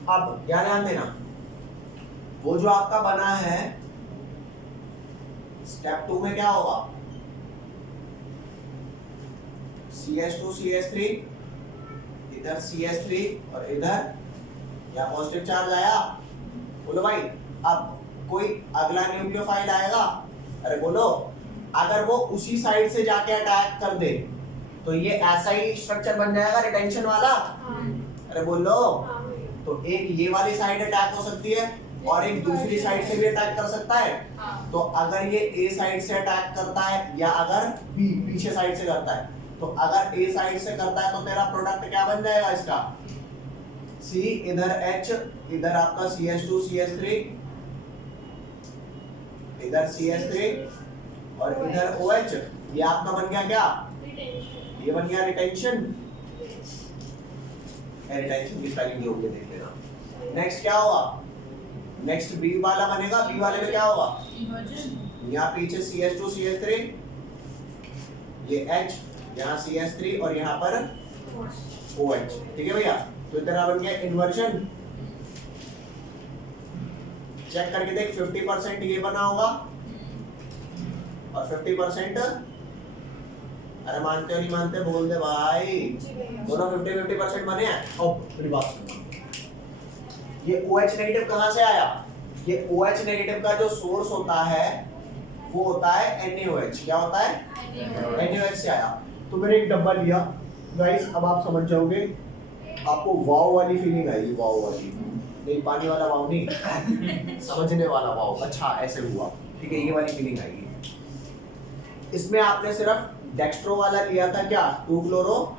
अब यहाँ ध्यान देना, वो जो आपका बना है स्टेप 2 में क्या होगा? CH2 CH3, इधर CH3 और इधर या पॉजिटिव चार्ज आया. बोलो भाई, अब कोई अगला न्यूक्लियोफाइल आएगा. अरे बोलो, अगर वो उसी साइड से जाके अटैक कर दे तो ये ऐसा ही स्ट्रक्चर बन जाएगा रिटेंशन वाला. अरे बोलो, तो एक ये वाली साइड अटैक हो सकती है और एक दूसरी साइड से भी अटैक कर सकता है. तो अगर ये A साइड से अटैक करता है या अगर B पीछे साइड से करता है, तो अगर A साइड से करता है तो तेरा प्रोडक्ट क्या बन जाएगा इसका? C, इधर H, इधर आपका CH2 CH3, इधर CH3 और इधर OH. ये आपका बन गया क्या? ये बन गया रिटेंशन. रिटेंशन की स्पेलिंग जो होगी देख लेना. नेक्स्ट क्या हुआ? नेक्स्ट बी वाला बनेगा, बी वाले में क्या होगा, इन्वर्जन यहाँ पीछे CH2 CH3, ये H, यहाँ CH3 और यहाँ पर OH, ठीक है भैया। तो इतना बन गया इन्वर्जन। चेक करके देख 50% ये बना होगा और 50%, अरे मानते हो नहीं मानते बोल दे भाई, जी भैया। दोनों 50-50% बने हैं। अब मेरी बात सुनो, ये OH नेगेटिव कहाँ से आया, ये OH नेगेटिव का जो सोर्स होता है वो होता है NaOH। क्या होता है, NaOH से आया। तो मैंने एक डब्बा लिया गाइस, अब आप समझ जाओगे, आपको वाव वाली फीलिंग आएगी, वाव वाली नहीं, पानी वाला वाव नहीं समझने वाला वाव, अच्छा ऐसे हुआ, ठीक है, ये वाली फीलिंग आएगी। इसमें आपने सिर्फ डेक्स्ट्रो वाला लिया था, क्या 2 क्लोरो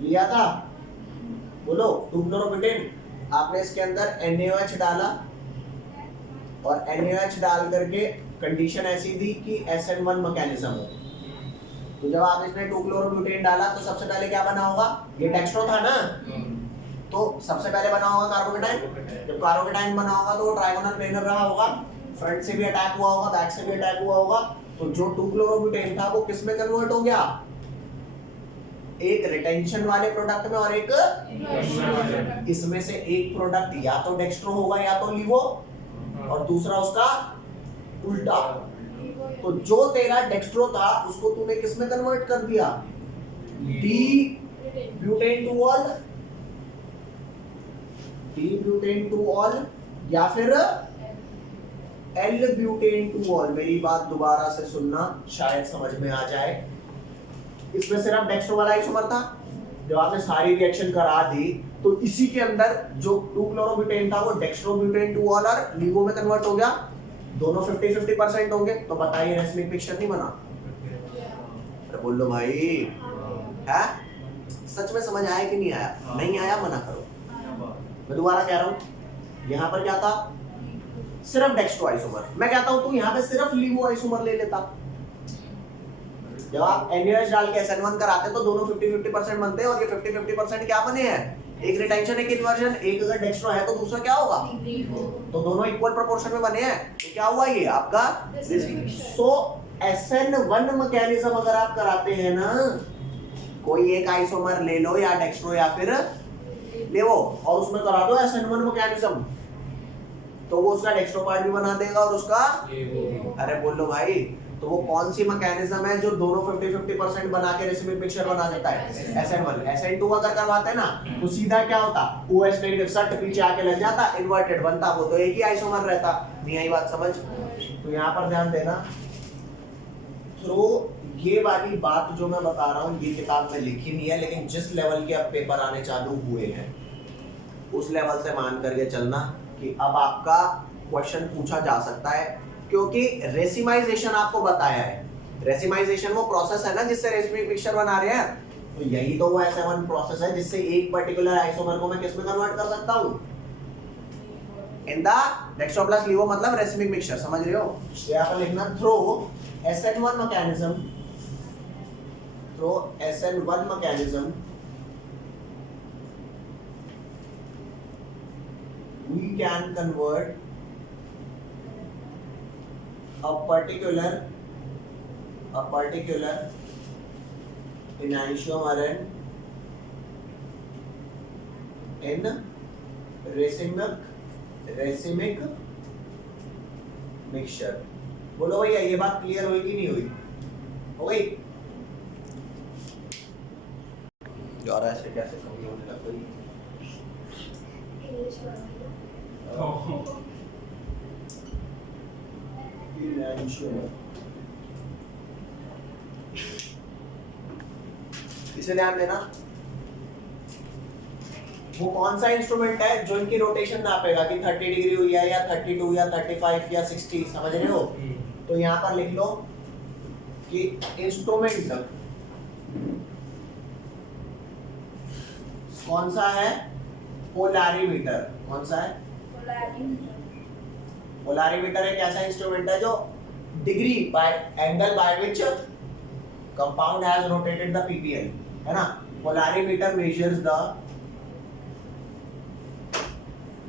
लिया था, बोलो 2 क्लोरोब्यूटेन। आपने इसके अंदर NaOH डाला और NaOH डाल करके कंडीशन ऐसी दी कि SN1 मैकेनिज्म हो। तो जब आप इसमें 2 क्लोरोब्यूटेन डाला तो सबसे पहले क्या बना होगा, ये डेक्स्ट्रो था ना, तो सबसे पहले बना होगा कार्बोकेटाइन। जब कार्बोकेटाइन बना होगा तो वो ट्राइगोनल प्लेनर रहा होगा, फ्रंट से भी अटैक हुआ होगा, बैक से भी अटैक हुआ होगा। तो जो 2 क्लोरोब्यूटेन था वो किस में कन्वर्ट हो गया, एक रिटेंशन वाले प्रोडक्ट में और एक इसमें से एक प्रोडक्ट या तो डेक्स्ट्रो होगा या तो लिवो और दूसरा उसका उल्टा। तो जो तेरा डेक्स्ट्रो था उसको तूने किस में कन्वर्ट कर दिया, D butane two all, D butane two all या फिर एल ब्यूटेन टू ऑल। मेरी बात दोबारा से सुनना, शायद समझ में आ जाए। इसमें सिर्फ डेक्स्ट्रो वाला आइसोमर था, जब आपने सारी रिएक्शन करा दी तो इसी के अंदर जो 2 क्लोरोब्यूटेन था वो डेक्स्ट्रो ब्यूटेन टू ऑल और लिवो में कन्वर्ट हो गया, दोनों 50-50% होंगे। तो बताइए रेसमिक मिक्सचर नहीं बना, अरे बोल लो भाई, है सच में समझ आया कि नहीं आया, नहीं आया मना करो। मैं दोबारा कह रहा हूँ, यहाँ पर क्या था, सिर्फ डेक्स्ट्रो आइसोमर। मैं कहता हूँ तू यहाँ पे सिर्फ लिवो आइसोमर ले लेता। जब आप NaOH डाल के SN1 कराते तो दोनों 50-50% बनते हैं और ये 50-50% क्या बने हैं, एक रिटेंशन एक इन्वर्जन। एक अगर डेक्स्ट्रो है तो दूसरा क्या होगा, तो दोनों इक्वल प्रोपोर्शन में बने हैं। तो क्या हुआ ये आपका, सो SN1 मैकेनिज्म अगर आप कराते हैं ना, कोई एक आइसोमर ले लो या डेक्स्ट्रो या फिर लेवो और उसमें करा दो SN1 मैकेनिज्म, तो वो उसका डेक्स्ट्रो पार्ट भी बना देगा और उसका, अरे बोल लो भाई, तो वो कौन सी मैकेनिज्म है जो दोनों 50-50% बना के रेसिमिक मिक्सचर बना देता है, SN1। SN2 अगर करवाते हैं ना तो सीधा क्या होता, OH नेगेटिव सट पीछे आके लग जाता, इन्वर्टेड बनता, वो तो एक ही आइसोमर रहता। नहीं आई बात समझ, तो यहाँ पर ध्यान देना। तो ये वाली बात जो मैं बता रहा हूँ ये किताब में लिखी नहीं है, लेकिन जिस लेवल के अब पेपर आने चालू हुए हैं उस लेवल से मान करके चलना कि अब आपका क्वेश्चन पूछा जा सकता है, क्योंकि रेसिमाइजेशन आपको बताया है। रेसिमाइजेशन वो प्रोसेस है ना जिससे रेसिमिक मिक्सचर बना रहे हैं, तो यही तो वो SN1 प्रोसेस है जिससे एक पर्टिकुलर आइसोमर को मैं किस में कन्वर्ट कर सकता हूँ, इन द डेक्स्ट्रो प्लस लिवो, मतलब रेसिमिक मिक्सचर। समझ रहे हो, यहाँ पर लिखना through SN1 mechanism, through SN1 mechanism we can convert a particular enantiomer in racemic mixture। बोलो भैया ये बात क्लियर हुई कि नहीं हुई, हो गई यार, ऐसे कैसे कमी होने लग गई। इंग्लिश में इसे ध्यान देना, वो कौन सा इंस्ट्रूमेंट है जो इनकी रोटेशन नापेगा कि 30 डिग्री हुई है या 32 या 35 या 60, समझ रहे हो। तो यहाँ पर लिख लो कि इंस्ट्रूमेंट कौन सा है, पोलैरीमीटर। कौन सा है, पोलैरीमीटर एक ऐसा इंस्ट्रूमेंट है जो degree by angle by which compound has rotated the PPL, है ना। Polarimeter measures the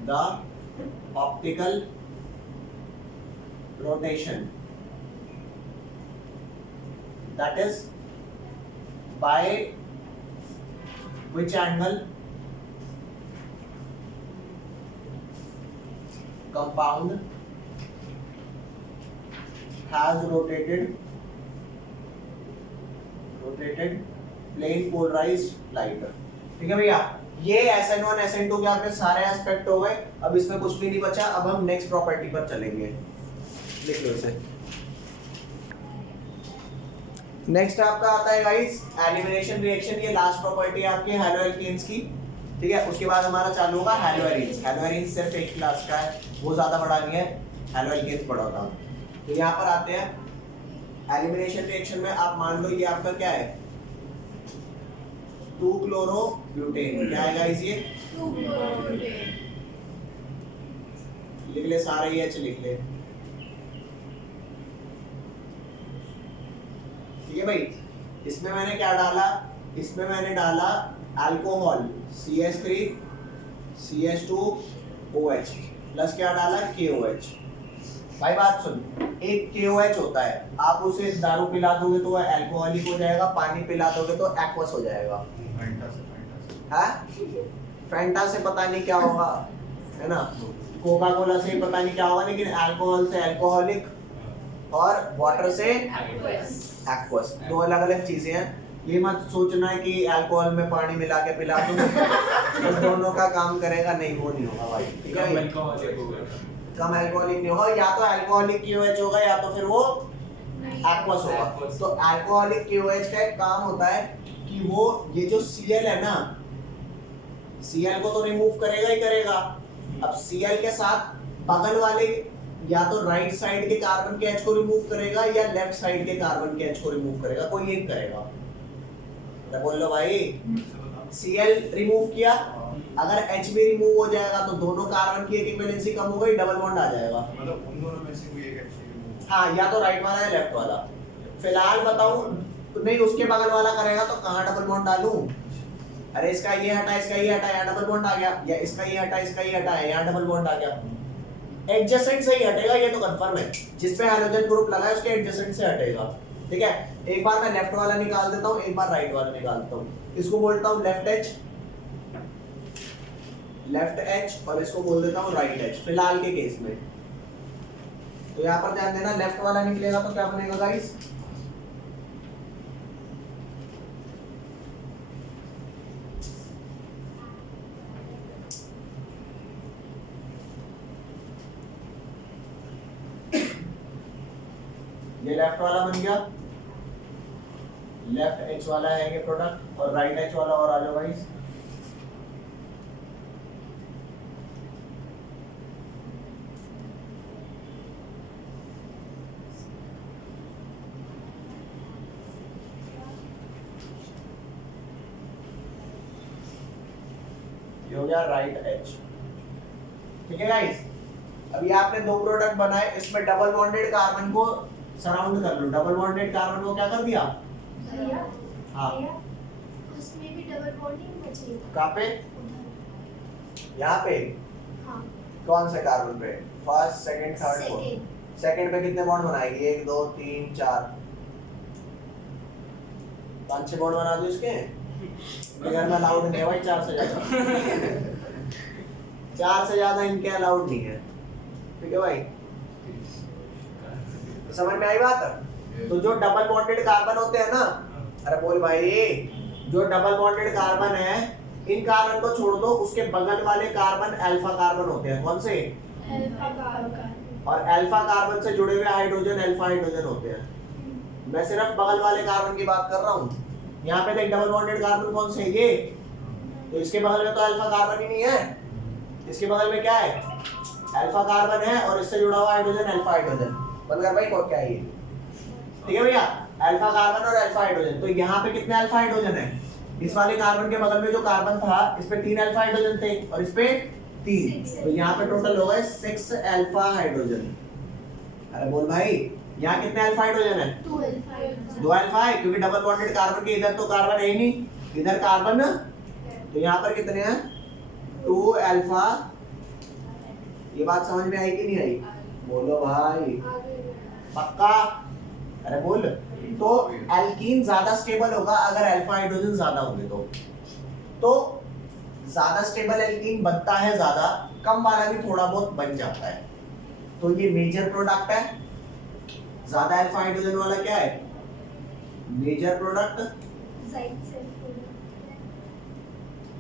the optical rotation, that is by which angle compound has rotated plane polarized light। ठीक है भैया, ये SN1 SN2 के आपके सारे एस्पेक्ट हो गए। अब इसमें कुछ भी नहीं बचा, अब हम नेक्स्ट प्रॉपर्टी पर चलेंगे। लिख लो इसे। नेक्स्ट आपका आता है गाइस एलिमिनेशन रिएक्शन। ये लास्ट प्रॉपर्टी है आपकी हैलोएल्केन्स की, ठीक है। उसके बाद हमारा चालू होगा हैलोएरीन्स। हैलोएरीन्स सिर्फ एक क्लास का है, वो ज्यादा बड़ा नहीं है, हैलोएल्केन्स बड़ा होता है। तो यहाँ पर आते हैं एलिमिनेशन रिएक्शन में। आप मान लो ये आपका क्या है, 2-chloro-butane। क्या है गाइस ये? 2-chloro-butane। लिख ले सारे H लिख ले, ठीक है भाई। इसमें मैंने क्या डाला, इसमें मैंने डाला अल्कोहल CH3 CH2OH प्लस क्या डाला KOH। भाई बात सुन, एक KOH होता है, आप उसे दारू पिला दोगे तो वह अल्कोहलिक हो जाएगा, पानी पिला दोगे तो एक्वस हो जाएगा। फैंटा से पता नहीं क्या होगा, है ना, कोका कोला से पता नहीं क्या होगा, लेकिन अल्कोहल से अल्कोहलिक और वाटर से एक्वस, दो अलग अलग चीजें हैं। ये मत सोचना है कि अल्कोहल में पानी मिला के पिला दूंगा तो दोनों का काम करेगा, नहीं वो नहीं होगा भाई, ठीक है। कम अल्कोहलिक नहीं होगा, या तो अल्कोहलिक KOH होगा या तो फिर वो एक्वस होगा। तो अल्कोहलिक KOH का एक काम होता है कि वो ये जो Cl है ना, Cl को तो रिमूव करेगा ही करेगा। अब Cl के साथ बगल वाले या तो राइट साइड के कार्बन के H को रिमूव करेगा या लेफ्ट साइड के कार्बन के H को रिमूव करेगा, कोई एक करेगा। तो बोल लो भाई, Cl रिमूव किया, अगर H भी रिमूव हो जाएगा तो दोनों कार्बन की एक इक्विवेलेंसी कम हो गई, डबल बॉन्ड आ जाएगा। मतलब उन दोनों में से कोई एक H रिमूव। हाँ, या तो राइट वाला या लेफ्ट वाला। फिलहाल बताऊं तो नहीं, उसके बगल वाला करेगा तो कहाँ डबल बॉन्ड डालूं? अरे इसका ये हटा, इसका ये हटा, यहाँ डबल बॉन्ड आ गया, या इसका ये हटा, इसका ये हटा, यहाँ डबल बॉन्ड आ गया। एडजेसेंट से ही हटेगा, ये तो कंफर्म है। जिस पे हाइड्रोजन ग्रुप लगा है उसके एडजेसेंट से हटेगा, ठीक है। एक बार मैं लेफ्ट वाला निकाल देता हूँ, एक बार राइट वाला निकाल देता हूँ। इसको बोलता हूँ लेफ्ट H और इसको बोल देता हूँ राइट H फिलहाल के केस में। तो यहाँ पर ध्यान देना, लेफ्ट वाला निकलेगा तो क्या बनेगा गाइस? ये लेफ्ट वाला बन गया, लेफ्ट H वाला है ये प्रोडक्ट, और राइट H वाला और आ जाओ गाइस। ये हो गया राइट H, ठीक है गाइस। अभी आपने दो प्रोडक्ट बनाए, इसमें डबल बॉन्डेड कार्बन को सराउंड कर लो। डबल बॉन्डेड कार्बन को क्या कर दिया? भैया, हाँ, उसमें भी डबल बॉन्डिंग बची। कहाँ पे? यहाँ पे? हाँ, कौन से कार्बन पे? First, second, third, fourth. Second पे कितने बॉन्ड बनाएगी? 1 2 3 4 5 6 बॉन्ड बना दो इसके। मेरे घर में अलाउड नहीं है भाई 4 से ज्यादा 4 से ज्यादा इनके अलाउड नहीं है, ठीक है भाई। समझ में आई बात? तो जो डबल बॉन्डेड कार्बन होते हैं ना, अरे बोल भाई, जो डबल बॉन्डेड कार्बन है, इन कार्बन को छोड़ दो, उसके बगल वाले कार्बन अल्फा कार्बन होते हैं। कौन से? Alpha carbon. और अल्फा कार्बन से जुड़े हुए हाइड्रोजन अल्फा हाइड्रोजन होते हैं। मैं सिर्फ बगल वाले कार्बन की बात कर रहा हूँ। यहाँ पे देख, डबल बॉन्डेड कार्बन कौन से है ये? तो इसके बगल में तो अल्फा कार्बन ही नहीं है, इसके बगल में क्या है? अल्फा कार्बन है और इससे जुड़ा हुआ हाइड्रोजन अल्फा हाइड्रोजन। बनकर भाई कौन क्या है ये? ठीक है भैया, अल्फा कार्बन और अल्फा हाइड्रोजन। तो यहाँ पे कितने अल्फा हाइड्रोजन है? इस वाले कार्बन के बगल में जो कार्बन था, इस पे 3 अल्फा हाइड्रोजन थे और इस पे 3, तो यहाँ पे टोटल हो गए 6 अल्फा हाइड्रोजन। अरे बोल भाई, यहाँ कितने अल्फा हाइड्रोजन है? 2 अल्फा हाइड्रोजन। 2 अल्फा है, क्योंकि डबल बॉन्डेड कार्बन के इधर तो कार्बन है ही नहीं, इधर कार्बन, तो यहाँ पर कितने हैं? 2 अल्फा ये बात समझ में आई कि नहीं आई? बोलो भाई, आगे पक्का? अरे बोल। तो एल्कीन ज्यादा स्टेबल होगा अगर अल्फा हाइड्रोजन ज्यादा होंगे तो ज्यादा स्टेबल एल्कीन बनता है ज्यादा, कम वाला भी थोड़ा बहुत बन जाता है। तो ये मेजर प्रोडक्ट है, ज्यादा अल्फा हाइड्रोजन वाला क्या है? Major product. साइड से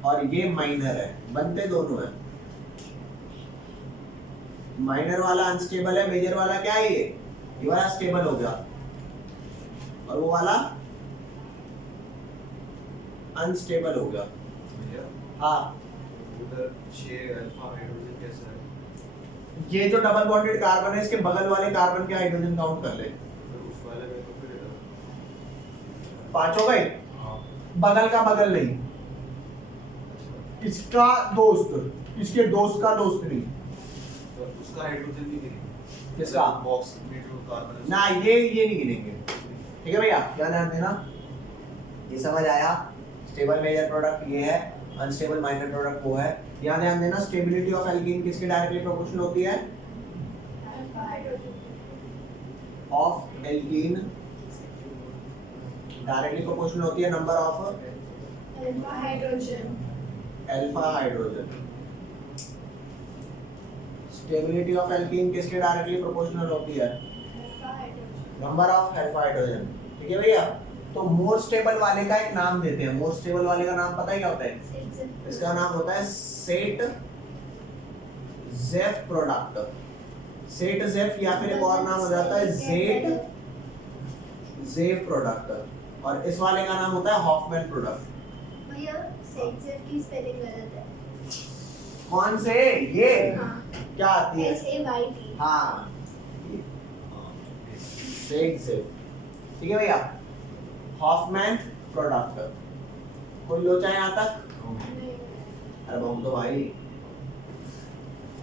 और ये माइनर है, बनते दोनों है। माइनर वाला अनस्टेबल है, मेजर वाला क्या है? ये वाला स्टेबल हो गया और वो वाला अनस्टेबल हो गया। भैया हाँ, उधर 6 अल्फा हाइड्रोजन कैसा है? ये जो डबल बॉन्डेड कार्बन है इसके बगल वाले कार्बन के हाइड्रोजन काउंट कर ले। फिर उस वाले में तो फिर 5 हो गए। हाँ बगल का बगल नहीं, इसका दोस्त, इसके दोस्त का दोस्त नहीं। तो उसका हाइड्रोजन भी गिरेगा। किसका? बॉक्स में जो कार्बन है ना, ये नहीं गिनेंगे। ठीक है भैया, क्या ध्यान देना, ये समझ आया? स्टेबल मेजर प्रोडक्ट ये है, अनस्टेबल माइनर प्रोडक्ट वो है। यहाँ ध्यान देना, स्टेबिलिटी ऑफ एल्कीन किसके डायरेक्टली प्रोपोर्शनल होती है? Alpha hydrogen of alkene directly proportional होती है number of alpha hydrogen alpha hydrogen. Stability of alkene किसके डायरेक्टली प्रोपोर्शनल होती है? Alpha hydrogen number of alpha hydrogen. ठीक है भैया, तो मोर स्टेबल वाले का एक नाम देते हैं। मोर स्टेबल वाले का नाम पता है क्या होता है? इसका नाम होता है set Jeff product. Set Jeff या फिर एक और नाम हो जाता है जेट जेफ प्रोडक्ट। और इस वाले का नाम होता है हॉफमैन प्रोडक्ट। भैया सेक्सेफ की स्पेलिंग गलत है। कौन से? ये हाँ क्या आती है? SAYT हाँ, सेट जेफ। ठीक है भैया, हॉफमैन प्रोडक्ट। कोई लोचा यहाँ तक? अरे बहुत तो भाई।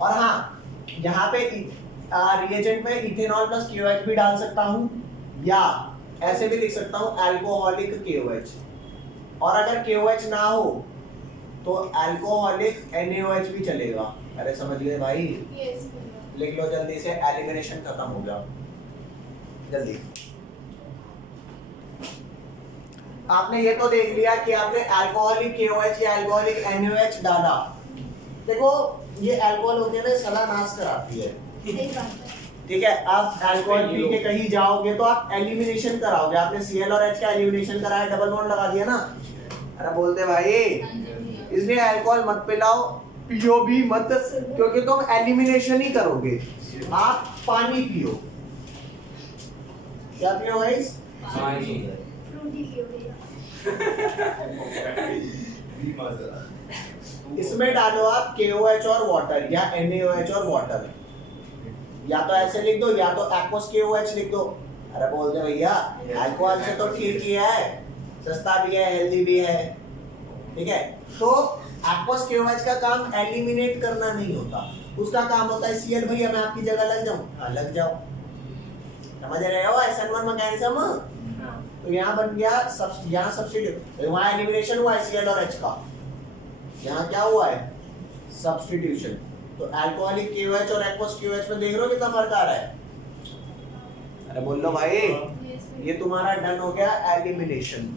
और हाँ, यहाँ पे रिएजेंट में इथेनॉल प्लस KOH भी डाल सकता हूँ, या ऐसे भी लिख सकता हूँ अल्कोहलिक KOH। और अगर KOH ना हो तो अल्कोहलिक NaOH भी चलेगा। अरे समझ गए भाई? यस भैया लिख लो जल्दी से, एलिमिनेशन खत्म हो गया जल्दी। आपने ये तो देख लिया कि आपने अल्कोहलिक KOH या अल्कोहलिक NaOH डाला। देखो ये अल्कोहल होती है ना, सला नाश कराती है। सही बात है। ठीक है, आप अल्कोहल पी के कहीं जाओगे तो आप एलिमिनेशन कराओगे। आपने Cl और H का एलिमिनेशन कराया, डबल बॉन्ड लगा दिया ना। अरे बोलते भाई, इसलिए अल्कोहल मत पिलाओ, पियो भी मत, क्योंकि तुम एलिमिनेशन ही करोगे। आप पानी पियो। क्या पियो गाइस? फ्रूटी पियो भैया। भी मजा। इसमें डालो आप KOH और वाटर या NaOH और वाटर। या तो ऐसे लिख दो या तो एक्वस KOH लिख दो। अरे बोलते भैया, अल्कोहल से तो ठीक ही है, सस्ता भी है, हेल्दी भी है। ठीक है, तो एक्वस KOH का काम एलिमिनेट करना नहीं होता, उसका काम होता है Cl। भैया मैं आपकी जगह लग जाऊं? हाँ लग जाओ। समझ रहे हो SN1 मैकेनिज्म? तो यहाँ बन गया यहाँ सब्स्टिट्यूट, वहाँ एलिमिनेशन हुआ है Cl और H का, यहाँ क्या हुआ है? सब्स्टिट्यूशन। तो अल्कोहलिक KOH और एक्वस KOH में देख रहे हो कितना फर्क आ रहा है? अरे बोल लो भाई, ये तुम्हारा डन हो गया एलिमिनेशन।